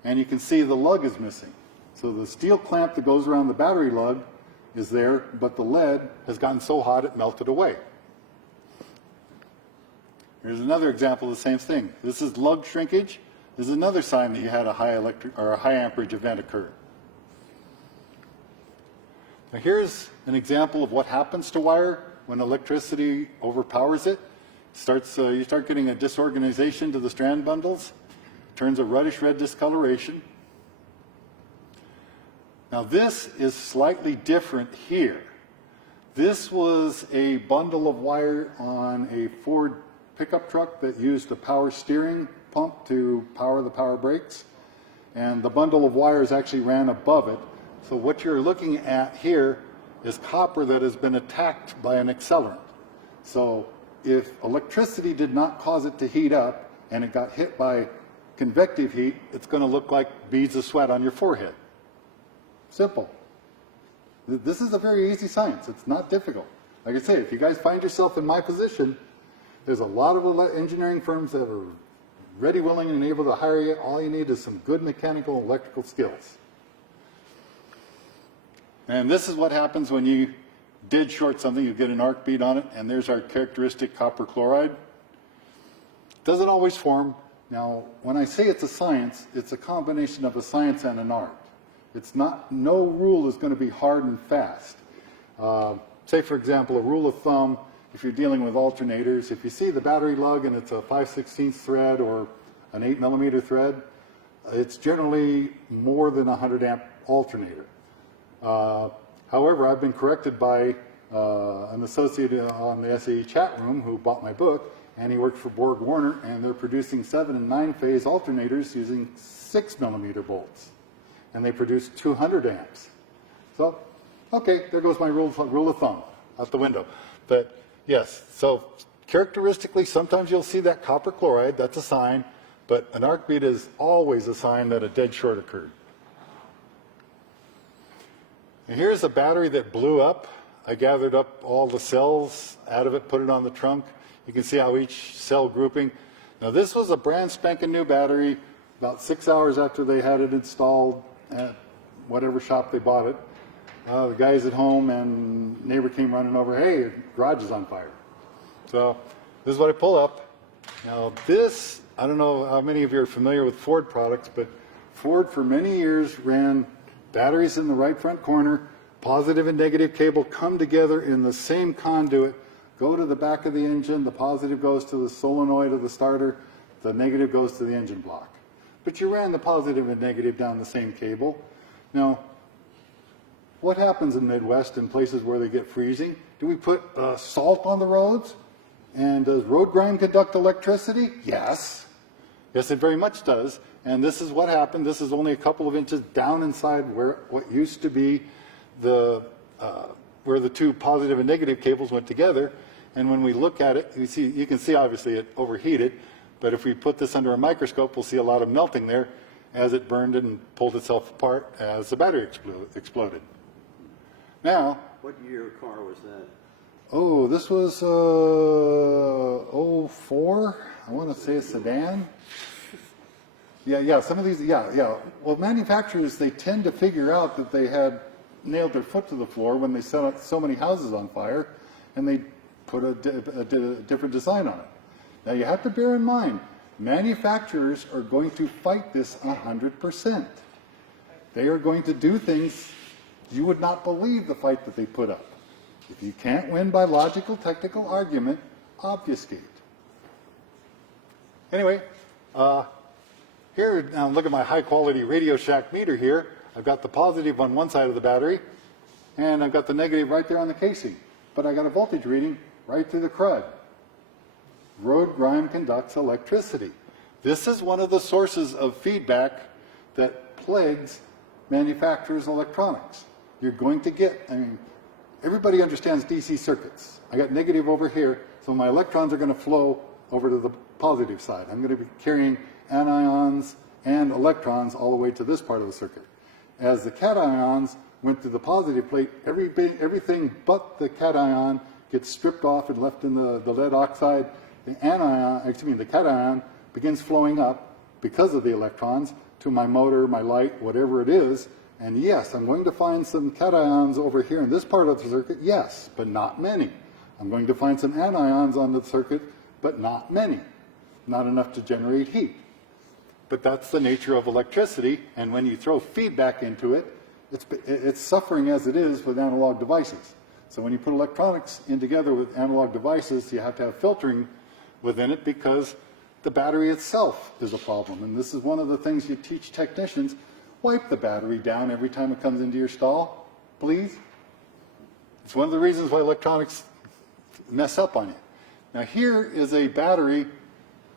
and you can see the lug is missing. So the steel clamp that goes around the battery lug is there, but the lead has gotten so hot it melted away. Here's another example of the same thing. This is lug shrinkage. This is another sign that you had a high electric or a high amperage event occur. Now here's an example of what happens to wire when electricity overpowers it. You start getting a disorganization to the strand bundles, turns a reddish red discoloration. Now this is slightly different here. This was a bundle of wire on a Ford pickup truck that used a power steering pump to power the power brakes, and the bundle of wires actually ran above it. So what you're looking at here is copper that has been attacked by an accelerant. So if electricity did not cause it to heat up and it got hit by convective heat, it's going to look like beads of sweat on your forehead. Simple. This is a very easy science. It's not difficult. Like I say, if you guys find yourself in my position, there's a lot of engineering firms that are ready, willing, and able to hire you. All you need is some good mechanical and electrical skills. And this is what happens when you dead short something, you get an arc bead on it, and there's our characteristic copper chloride. Doesn't always form. Now, when I say it's a science, it's a combination of a science and an art. It's not, no rule is going to be hard and fast. Say, for example, a rule of thumb, if you're dealing with alternators, if you see the battery lug and it's a 5/16 thread or an 8mm thread, it's generally more than a 100 amp alternator. However, I've been corrected by an associate on the SAE chat room who bought my book, and he worked for Borg Warner, and they're producing 7 and 9 phase alternators using 6mm bolts, and they produce 200 amps. So, okay, there goes my rule of thumb out the window. But yes, so characteristically, sometimes you'll see that copper chloride, that's a sign, but an arc bead is always a sign that a dead short occurred. And here's a battery that blew up. I gathered up all the cells out of it, put it on the trunk. You can see how each cell grouping. Now this was a brand spanking new battery about 6 hours after they had it installed at whatever shop they bought it. The guys at home and neighbor came running over, hey, your garage is on fire. So this is what I pull up. Now this, I don't know how many of you are familiar with Ford products, but Ford for many years ran batteries in the right front corner, positive and negative cable come together in the same conduit, go to the back of the engine, the positive goes to the solenoid of the starter, the negative goes to the engine block. But you ran the positive and negative down the same cable. Now, what happens in Midwest in places where they get freezing? Do we put salt on the roads? And does road grime conduct electricity? Yes. Yes, it very much does. And this is what happened. This is only a couple of inches down inside where what used to be the where the two positive and negative cables went together. And when we look at it, you can see obviously it overheated. But if we put this under a microscope, we'll see a lot of melting there as it burned and pulled itself apart as the battery exploded. Now, What year car was that? oh, this was 04. I want to say a sedan. Yeah, some of these, yeah. Well, manufacturers, they tend to figure out that they had nailed their foot to the floor when they set so many houses on fire, and they put a different design on it. Now, you have to bear in mind, manufacturers are going to fight this 100%. They are going to do things you would not believe the fight that they put up. If you can't win by logical, technical argument, obfuscate. Anyway, here, now look at my high quality Radio Shack meter here. I've got the positive on one side of the battery, and I've got the negative right there on the casing. But I got a voltage reading right through the crud. Road grime conducts electricity. This is one of the sources of feedback that plagues manufacturers' electronics. You're going to get, I mean, everybody understands DC circuits. I got negative over here, so my electrons are going to flow over to the positive side. I'm going to be carrying anions and electrons all the way to this part of the circuit. As the cations went to the positive plate, everything but the cation gets stripped off and left in the lead oxide. The cation begins flowing up because of the electrons to my motor, my light, whatever it is. And yes, I'm going to find some cations over here in this part of the circuit, yes, but not many. I'm going to find some anions on the circuit, but not many. Not enough to generate heat. But that's the nature of electricity, and when you throw feedback into it, it's suffering as it is with analog devices. So when you put electronics in together with analog devices, you have to have filtering within it because the battery itself is a problem. And this is one of the things you teach technicians. Wipe the battery down every time it comes into your stall, please. It's one of the reasons why electronics mess up on you. Now here is a battery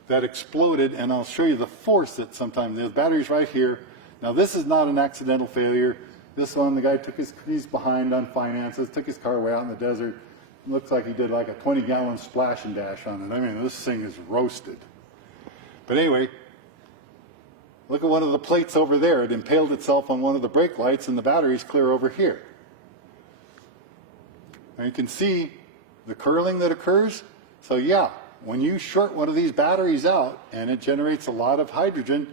that exploded, and I'll show you the force that sometimes, the battery's right here. Now this is not an accidental failure. This one, the guy took he's behind on finances, took his car way out in the desert. Looks like he did like a 20-gallon splash and dash on it. I mean, this thing is roasted. But anyway, look at one of the plates over there. It impaled itself on one of the brake lights, and the battery's clear over here. Now you can see the curling that occurs. So yeah, when you short one of these batteries out and it generates a lot of hydrogen,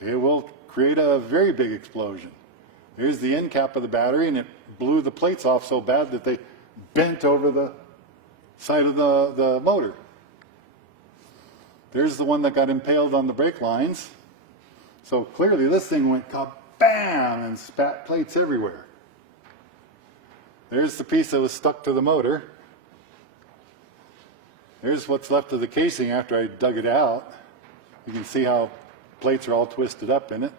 it will create a very big explosion. Here's the end cap of the battery, and it blew the plates off so bad that they bent over the side of the motor. There's the one that got impaled on the brake lines. So clearly this thing went kabam and spat plates everywhere. There's the piece that was stuck to the motor. Here's what's left of the casing after I dug it out. You can see how plates are all twisted up in it.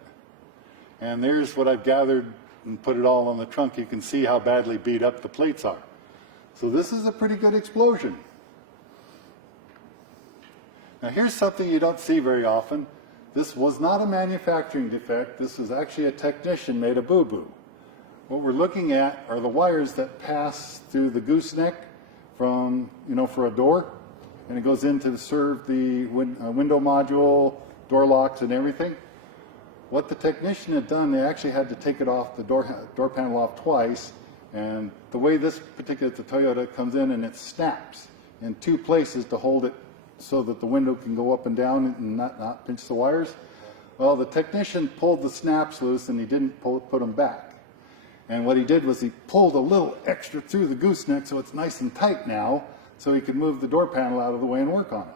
And there's what I've gathered and put it all on the trunk. You can see how badly beat up the plates are. So this is a pretty good explosion. Now here's something you don't see very often. This was not a manufacturing defect. This was actually a technician made a boo-boo. What we're looking at are the wires that pass through the gooseneck from, for a door, and it goes in to serve the window module, door locks, and everything. What the technician had done, they actually had to take it off, the door panel off twice, and the way this particular Toyota comes in and it snaps in two places to hold it so that the window can go up and down and not pinch the wires. Well, the technician pulled the snaps loose and he didn't put them back. And what he did was he pulled a little extra through the gooseneck so it's nice and tight now, so he could move the door panel out of the way and work on it.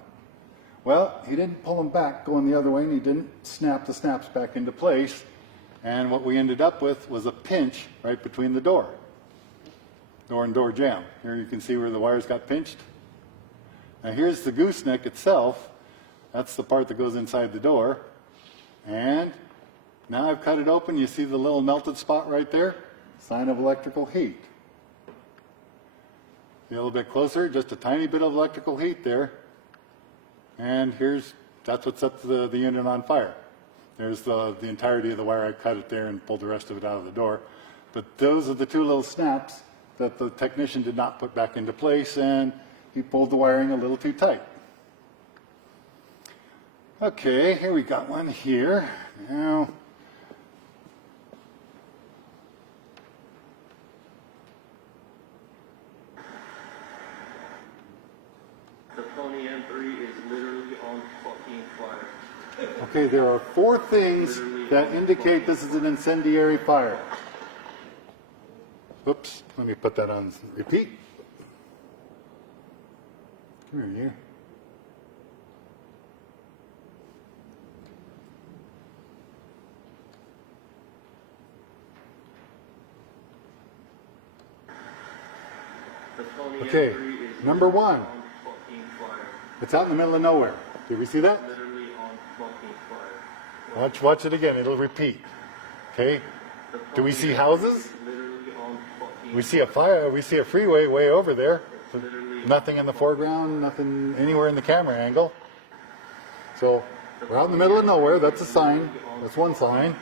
Well, he didn't pull them back going the other way, and he didn't snap the snaps back into place. And what we ended up with was a pinch right between the door and door jamb. Here you can see where the wires got pinched. Now here's the gooseneck itself. That's the part that goes inside the door. And now I've cut it open. You see the little melted spot right there? Sign of electrical heat. See a little bit closer, just a tiny bit of electrical heat there. And that's what set the unit on fire. There's the entirety of the wire. I cut it there and pulled the rest of it out of the door. But those are the two little snaps that the technician did not put back into place, and he pulled the wiring a little too tight. Okay, here we got one here. Now, The Pony M3 is literally on fucking fire. okay, there are 4 things that indicate this is an incendiary fire. Oops, let me put that on repeat. Come here, you. The Pony Okay, M3 is number 1. on fucking fire. It's out in the middle of nowhere. Did we see that? Literally on fucking fire. Watch it again. It'll repeat. Okay. Do we see houses? Literally on fucking We see a fire. We see a freeway way over there. Nothing in the foreground. Nothing anywhere in the camera angle. So we're out in the middle of nowhere. That's a sign. That's one sign.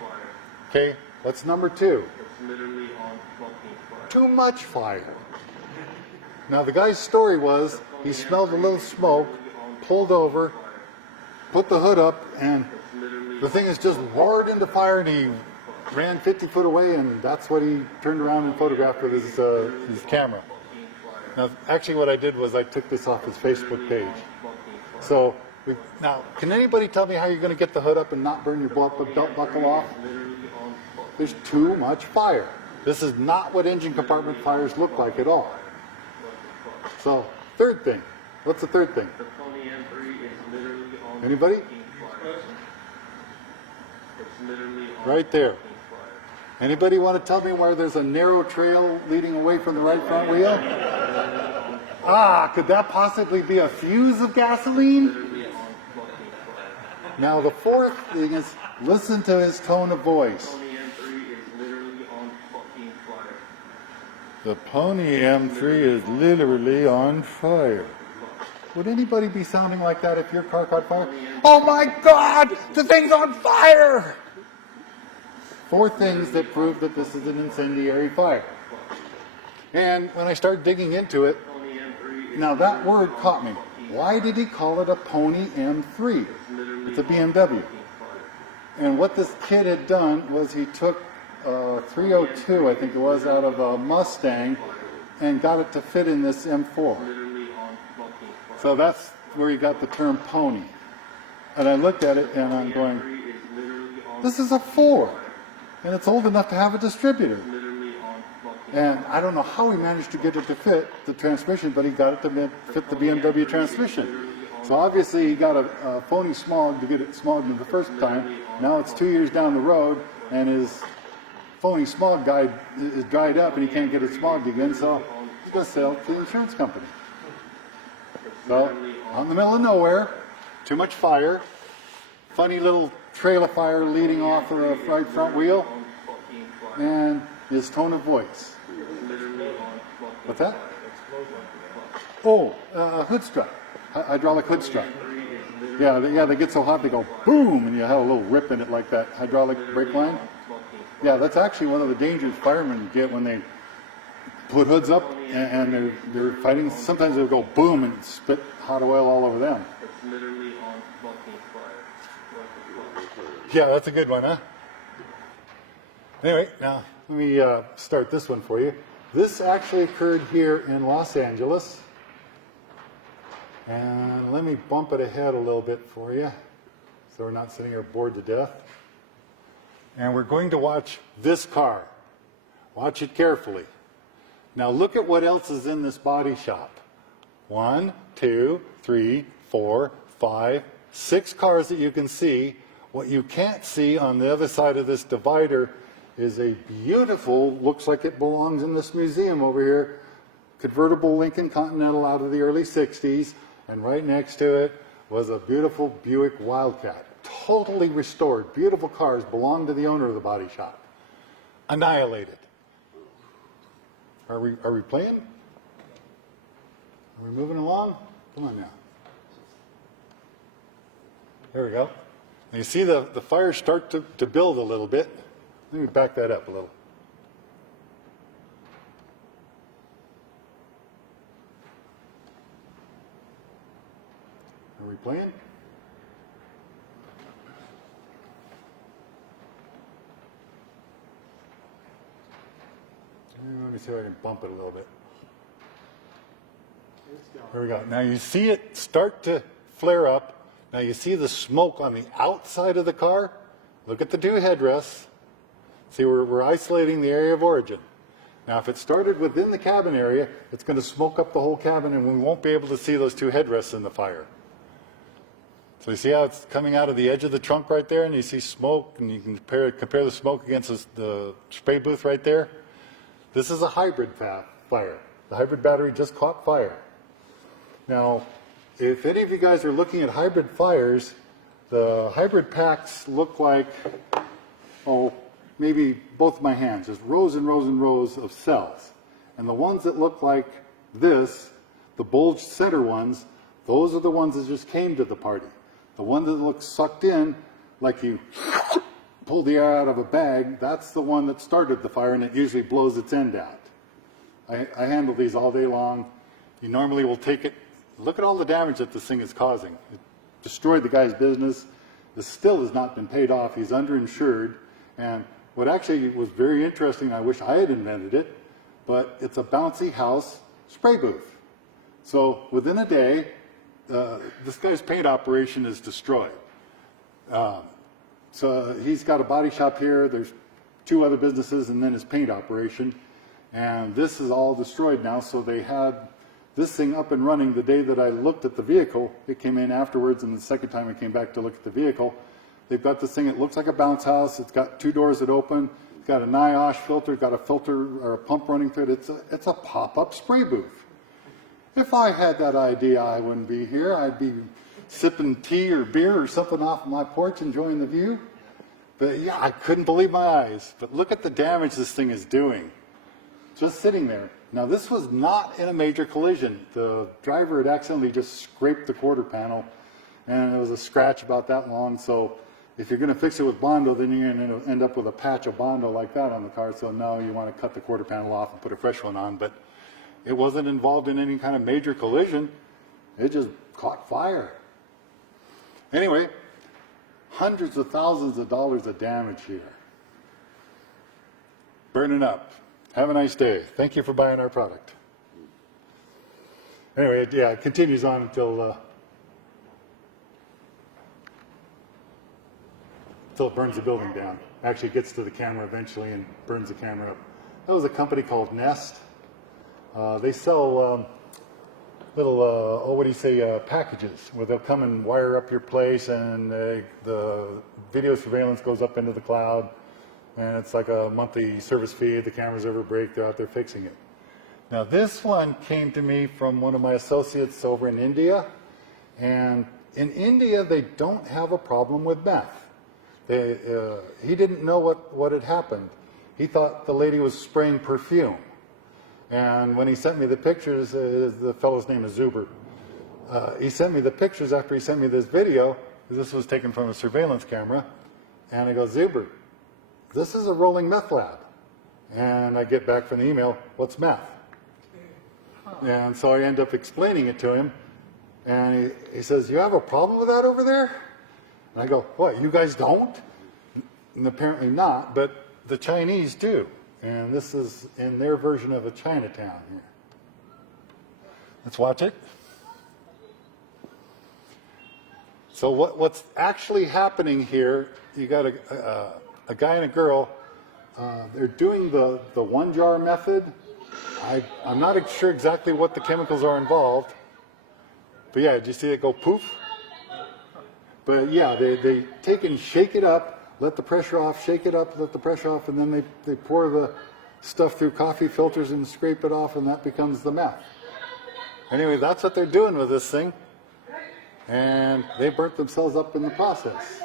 Okay. What's number 2? It's literally on fucking fire. Too much fire. Now the guy's story was he smelled a little smoke, pulled over, put the hood up, and the thing is just roared into fire, and he ran 50 foot away, and that's what he turned around and photographed with his camera. Now, actually what I did was I took this off his Facebook page. So, now, can anybody tell me how you're going to get the hood up and not burn your belt buckle off? There's too much fire. This is not what engine compartment fires look like at all. So, third thing. What's the third thing? The Pony M3 is literally on Anybody? fucking fire. It's literally on Right there. fucking fire. Anybody want to tell me where there's a narrow trail leading away from the right front wheel? Could that possibly be a fuse of gasoline? Literally on fucking fire. Now the fourth thing is, listen to his tone of voice. Pony M3 is literally on fucking fire. The Pony M3 is literally on fire. Would anybody be sounding like that if your car caught fire? Oh my God, the thing's on fire! 4 things that prove that this is an incendiary fire. And when I started digging into it, Pony M3 is now that word caught me. Why did he call it a Pony M3? It's a BMW. And what this kid had done was he took 302, I think it was, out of a Mustang and got it to fit in this M4. literally on fucking fire. So that's where he got the term pony. And I looked at it and I'm going, M3 is literally on this is a 4. and it's old enough to have a distributor. literally on fucking And I don't know how he managed to get it to fit the transmission, but he got it to fit the BMW transmission. So obviously he got a phony smog to get it smogged in the first time. Now it's 2 years down the road, and his phony smog guy is dried up, and he can't get it smogged again. So he's going to sell it to the insurance company. So out in the middle of nowhere, too much fire, funny little trail of fire leading off of the right front wheel, and his tone of voice. What's that? Oh, hood strut. Hydraulic hood strut. Yeah, they get so hot they go boom, and you have a little rip in it like that hydraulic brake line. Yeah, that's actually one of the dangers firemen get when they put hoods up and they're fighting. Sometimes they'll go boom and spit hot oil all over them. It's literally on fucking fire. Yeah, that's a good one, huh? Anyway, now let me start this one for you. This actually occurred here in Los Angeles. And let me bump it ahead a little bit for you so we're not sitting here bored to death. And we're going to watch this car. Watch it carefully. Now look at what else is in this body shop. 1, 2, 3, 4, 5, 6 cars that you can see. What you can't see on the other side of this divider is a beautiful, looks like it belongs in this museum over here, convertible Lincoln Continental out of the early 60s. And right next to it was a beautiful Buick Wildcat, totally restored. Beautiful cars belong to the owner of the body shop. Annihilated. Are we playing? Are we moving along? Come on now. There we go. And you see the fires start to build a little bit. Let me back that up a little. Are we playing? Let me see if I can bump it a little bit. There we go. Now you see it start to flare up. Now you see the smoke on the outside of the car. Look at the 2 headrests. See, we're isolating the area of origin. Now if it started within the cabin area, it's going to smoke up the whole cabin, and we won't be able to see those 2 headrests in the fire. So you see how it's coming out of the edge of the trunk right there, and you see smoke, and you can compare the smoke against the spray booth right there. This is a hybrid fire. The hybrid battery just caught fire. Now, if any of you guys are looking at hybrid fires, the hybrid packs look like, maybe both my hands, just rows and rows and rows of cells. And the ones that look like this, the bulged center ones, those are the ones that just came to the party. The one that looks sucked in, like you pulled the air out of a bag, that's the one that started the fire, and it usually blows its end out. I handle these all day long. You normally will take it. Look at all the damage that this thing is causing. It destroyed the guy's business. This still has not been paid off. He's underinsured. And what actually was very interesting, I wish I had invented it, but it's a bouncy house spray booth. So within a day, this guy's paint operation is destroyed. So he's got a body shop here. There's 2 other businesses, and then his paint operation. And this is all destroyed now. So they had this thing up and running the day that I looked at the vehicle. It came in afterwards, and the second time I came back to look at the vehicle. They've got this thing, it looks like a bounce house. It's got 2 doors that open. It's got a NIOSH filter, got a filter or a pump running through it. It's a pop-up spray booth. If I had that idea, I wouldn't be here. I'd be sipping tea or beer or something off my porch, enjoying the view. But yeah, I couldn't believe my eyes. But look at the damage this thing is doing. Just sitting there. Now this was not in a major collision. The driver had accidentally just scraped the quarter panel, and it was a scratch about that long. So if you're going to fix it with Bondo, then you're going to end up with a patch of Bondo like that on the car. So no, you want to cut the quarter panel off and put a fresh one on. But it wasn't involved in any kind of major collision. It just caught fire. Anyway, hundreds of thousands of dollars of damage here. Burning up. Have a nice day. Thank you for buying our product. Anyway, yeah, it continues on until until it burns the building down. Actually gets to the camera eventually and burns the camera up. That was a company called Nest. They sell little, packages where they'll come and wire up your place, and the video surveillance goes up into the cloud, and it's like a monthly service fee. If the cameras ever break, they're out there fixing it. Now this one came to me from one of my associates over in India, and in India they don't have a problem with meth. He didn't know what had happened. He thought the lady was spraying perfume. And when he sent me the pictures, the fellow's name is Zuber. He sent me the pictures after he sent me this video. This was taken from a surveillance camera. And I go, Zuber, this is a rolling meth lab. And I get back from the email, what's meth? And so I end up explaining it to him. And he says, you have a problem with that over there? And I go, what, you guys don't? And apparently not, but the Chinese do. And this is in their version of a Chinatown here. Let's watch it. So what's actually happening here, you got a guy and a girl, they're doing the one jar method. I'm not sure exactly what the chemicals are involved. But yeah, did you see it go poof? But yeah, they take and shake it up, let the pressure off, shake it up, let the pressure off, and then they pour the stuff through coffee filters and scrape it off, and that becomes the meth. Anyway, that's what they're doing with this thing. And they burnt themselves up in the process.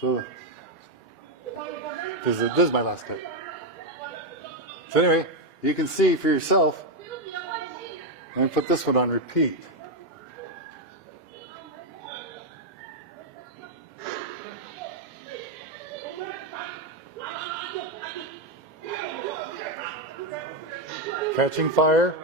So this is my last clip. So anyway, you can see for yourself. Let me put this one on repeat. Catching fire.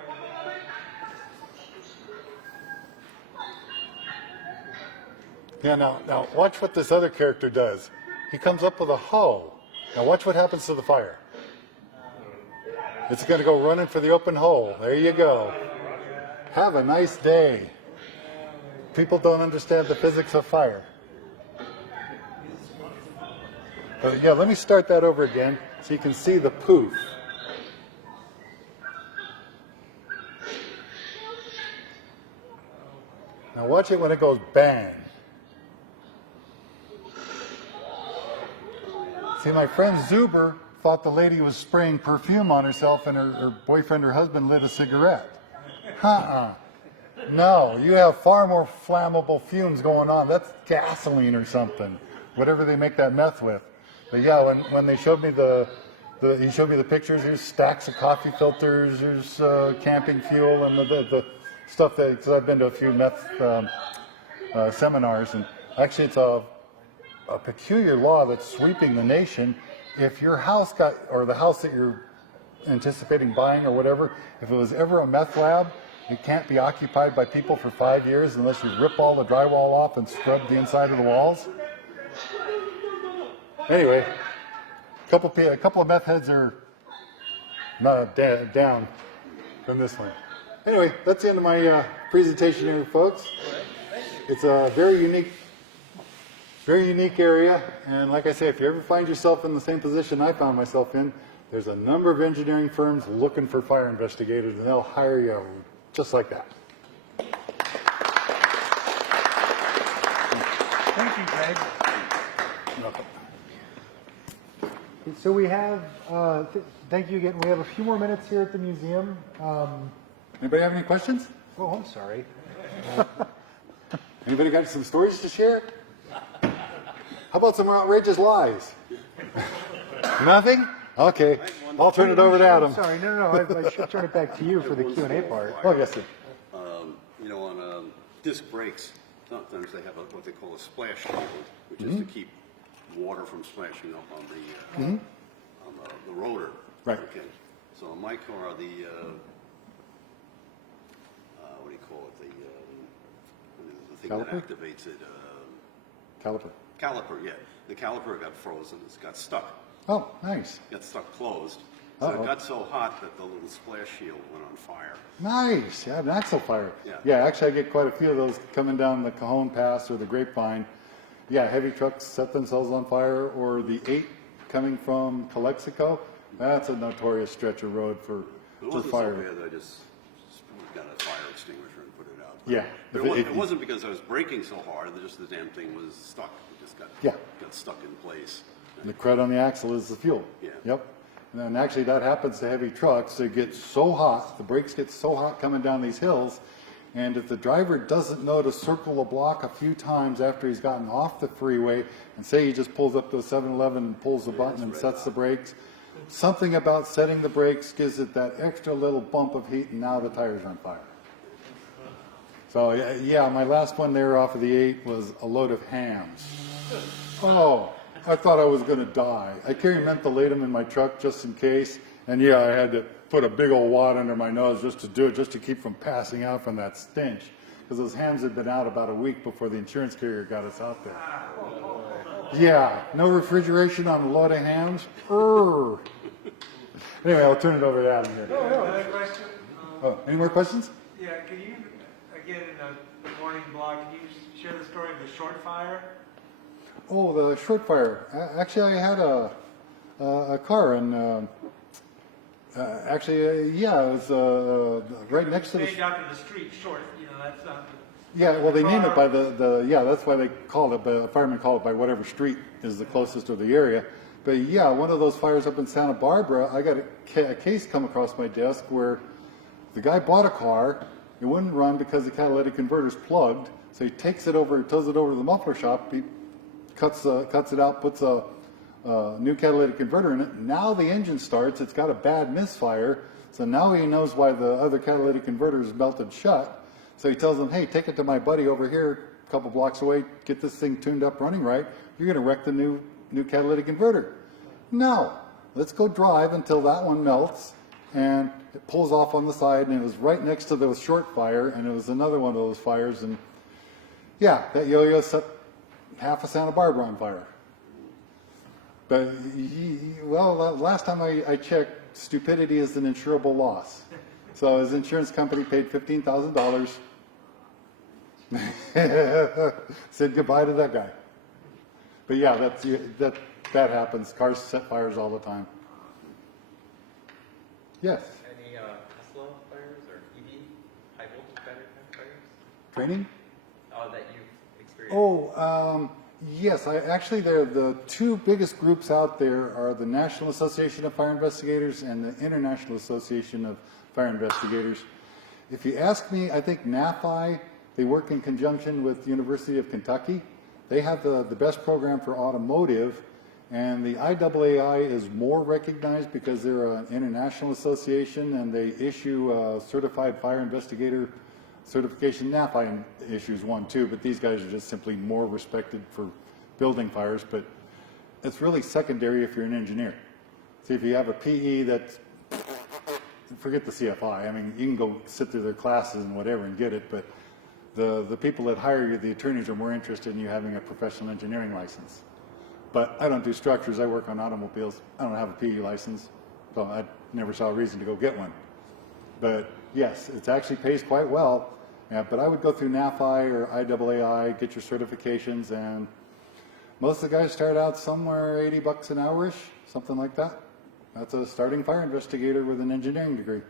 Yeah, now watch what this other character does. He comes up with a hoe. Now watch what happens to the fire. It's going to go running for the open hole. There you go. Have a nice day. People don't understand the physics of fire. Yeah, let me start that over again so you can see the poof. Now watch it when it goes bang. See, my friend Zuber thought the lady was spraying perfume on herself and her boyfriend or husband lit a cigarette. No, you have far more flammable fumes going on. That's gasoline or something, whatever they make that meth with. But yeah, when they showed me he showed me the pictures, there's stacks of coffee filters, there's camping fuel, and the stuff that, because I've been to a few meth seminars, and actually it's a peculiar law that's sweeping the nation. If your house or the house that you're anticipating buying or whatever, if it was ever a meth lab, it can't be occupied by people for 5 years unless you rip all the drywall off and scrub the inside of the walls. Anyway, a couple of meth heads are down from this one. Anyway, that's the end of my presentation here, folks. It's a very unique area, and like I say, if you ever find yourself in the same position I found myself in, there's a number of engineering firms looking for fire investigators, and they'll hire you just like that. Thank you, Greg. You're welcome. So we have, thank you again. We have a few more minutes here at the museum. Anybody have any questions? Oh, I'm sorry. Anybody got some stories to share? How about some outrageous lies? Nothing? Okay, I'll turn it over to Adam. Sorry, no, I should turn it back to you for the Q&A part. Oh, yes, sir. You know, on disc brakes, sometimes they have what they call a splash shield, which is to keep water from splashing up on the rotor. Right. Okay. So on my car, what do you call it? The thing Caliper? that activates it. Caliper. Caliper, yeah. The caliper got frozen. It's got stuck. Oh, nice. Got stuck closed. So it got so hot that the little splash shield went on fire. Nice. Yeah, that's a fire. Yeah. Yeah, actually, I get quite a few of those coming down the Cajon Pass or the Grapevine. Yeah, heavy trucks set themselves on fire, or the 8 coming from Calexico. That's a notorious stretch of road for It wasn't fire. so bad, I just got a fire extinguisher and put it out. Yeah. But it wasn't because I was braking so hard, just the damn thing was stuck. It just got stuck in place. The crud on the axle is the fuel. Yeah. Yep. And then actually that happens to heavy trucks. They get so hot, the brakes get so hot coming down these hills, and if the driver doesn't know to circle the block a few times after he's gotten off the freeway, and say he just pulls up to a 7-Eleven and pulls the button and sets the brakes, something about setting the brakes gives it that extra little bump of heat, and now the tires are on fire. So yeah, my last one there off of the 8 was a load of hams. Oh, I thought I was going to die. I carry mentholatum in my truck just in case, and yeah, I had to put a big old wad under my nose just to do it, just to keep from passing out from that stench, because those hams had been out about a week before the insurance carrier got us out there. Yeah, no refrigeration on a load of hams. Anyway, I'll turn it over to Adam here. Another question. Oh, any more questions? Yeah, can you, again, in the morning blog, can you share the story of the short fire? Oh, the short fire. Actually, I had a car, and yeah, it was right next to the. Named after the street, short. You know, that's not. Yeah, well, they named it by yeah, that's why they call it, but firemen call it by whatever street is the closest to the area. But yeah, one of those fires up in Santa Barbara, I got a case come across my desk where the guy bought a car, it wouldn't run because the catalytic converter's plugged, so he takes it over, tows it over to the muffler shop, he cuts it out, puts a new catalytic converter in it. Now the engine starts, it's got a bad misfire, so now he knows why the other catalytic converter is melted shut. So he tells them, hey, take it to my buddy over here, a couple blocks away, get this thing tuned up, running right. You're going to wreck the new catalytic converter. No, let's go drive until that one melts, and it pulls off on the side, and it was right next to the short fire, and it was another one of those fires, and yeah, that yo-yo set half of Santa Barbara on fire. But, well, last time I checked, stupidity is an insurable loss. So his insurance company paid $15,000. Said goodbye to that guy. But yeah, that happens. Cars set fires all the time. Yes. Any Tesla fires or EV high voltage battery fires? Training? That you've experienced? Oh, yes. Actually, the two biggest groups out there are the National Association of Fire Investigators and the International Association of Fire Investigators. If you ask me, I think NAFI, they work in conjunction with the University of Kentucky. They have the best program for automotive, and the IAAI is more recognized because they're an international association and they issue a certified fire investigator certification. NAFI issues one too, but these guys are just simply more respected for building fires, but it's really secondary if you're an engineer. See, if you have a PE that's, forget the CFI, I mean, you can go sit through their classes and whatever and get it, but the people that hire you, the attorneys, are more interested in you having a professional engineering license. But I don't do structures, I work on automobiles. I don't have a PE license, so I never saw a reason to go get one. But yes, it actually pays quite well. But I would go through NAFI or IAAI, get your certifications, and most of the guys start out somewhere $80 an hour-ish, something like that. That's a starting fire investigator with an engineering degree.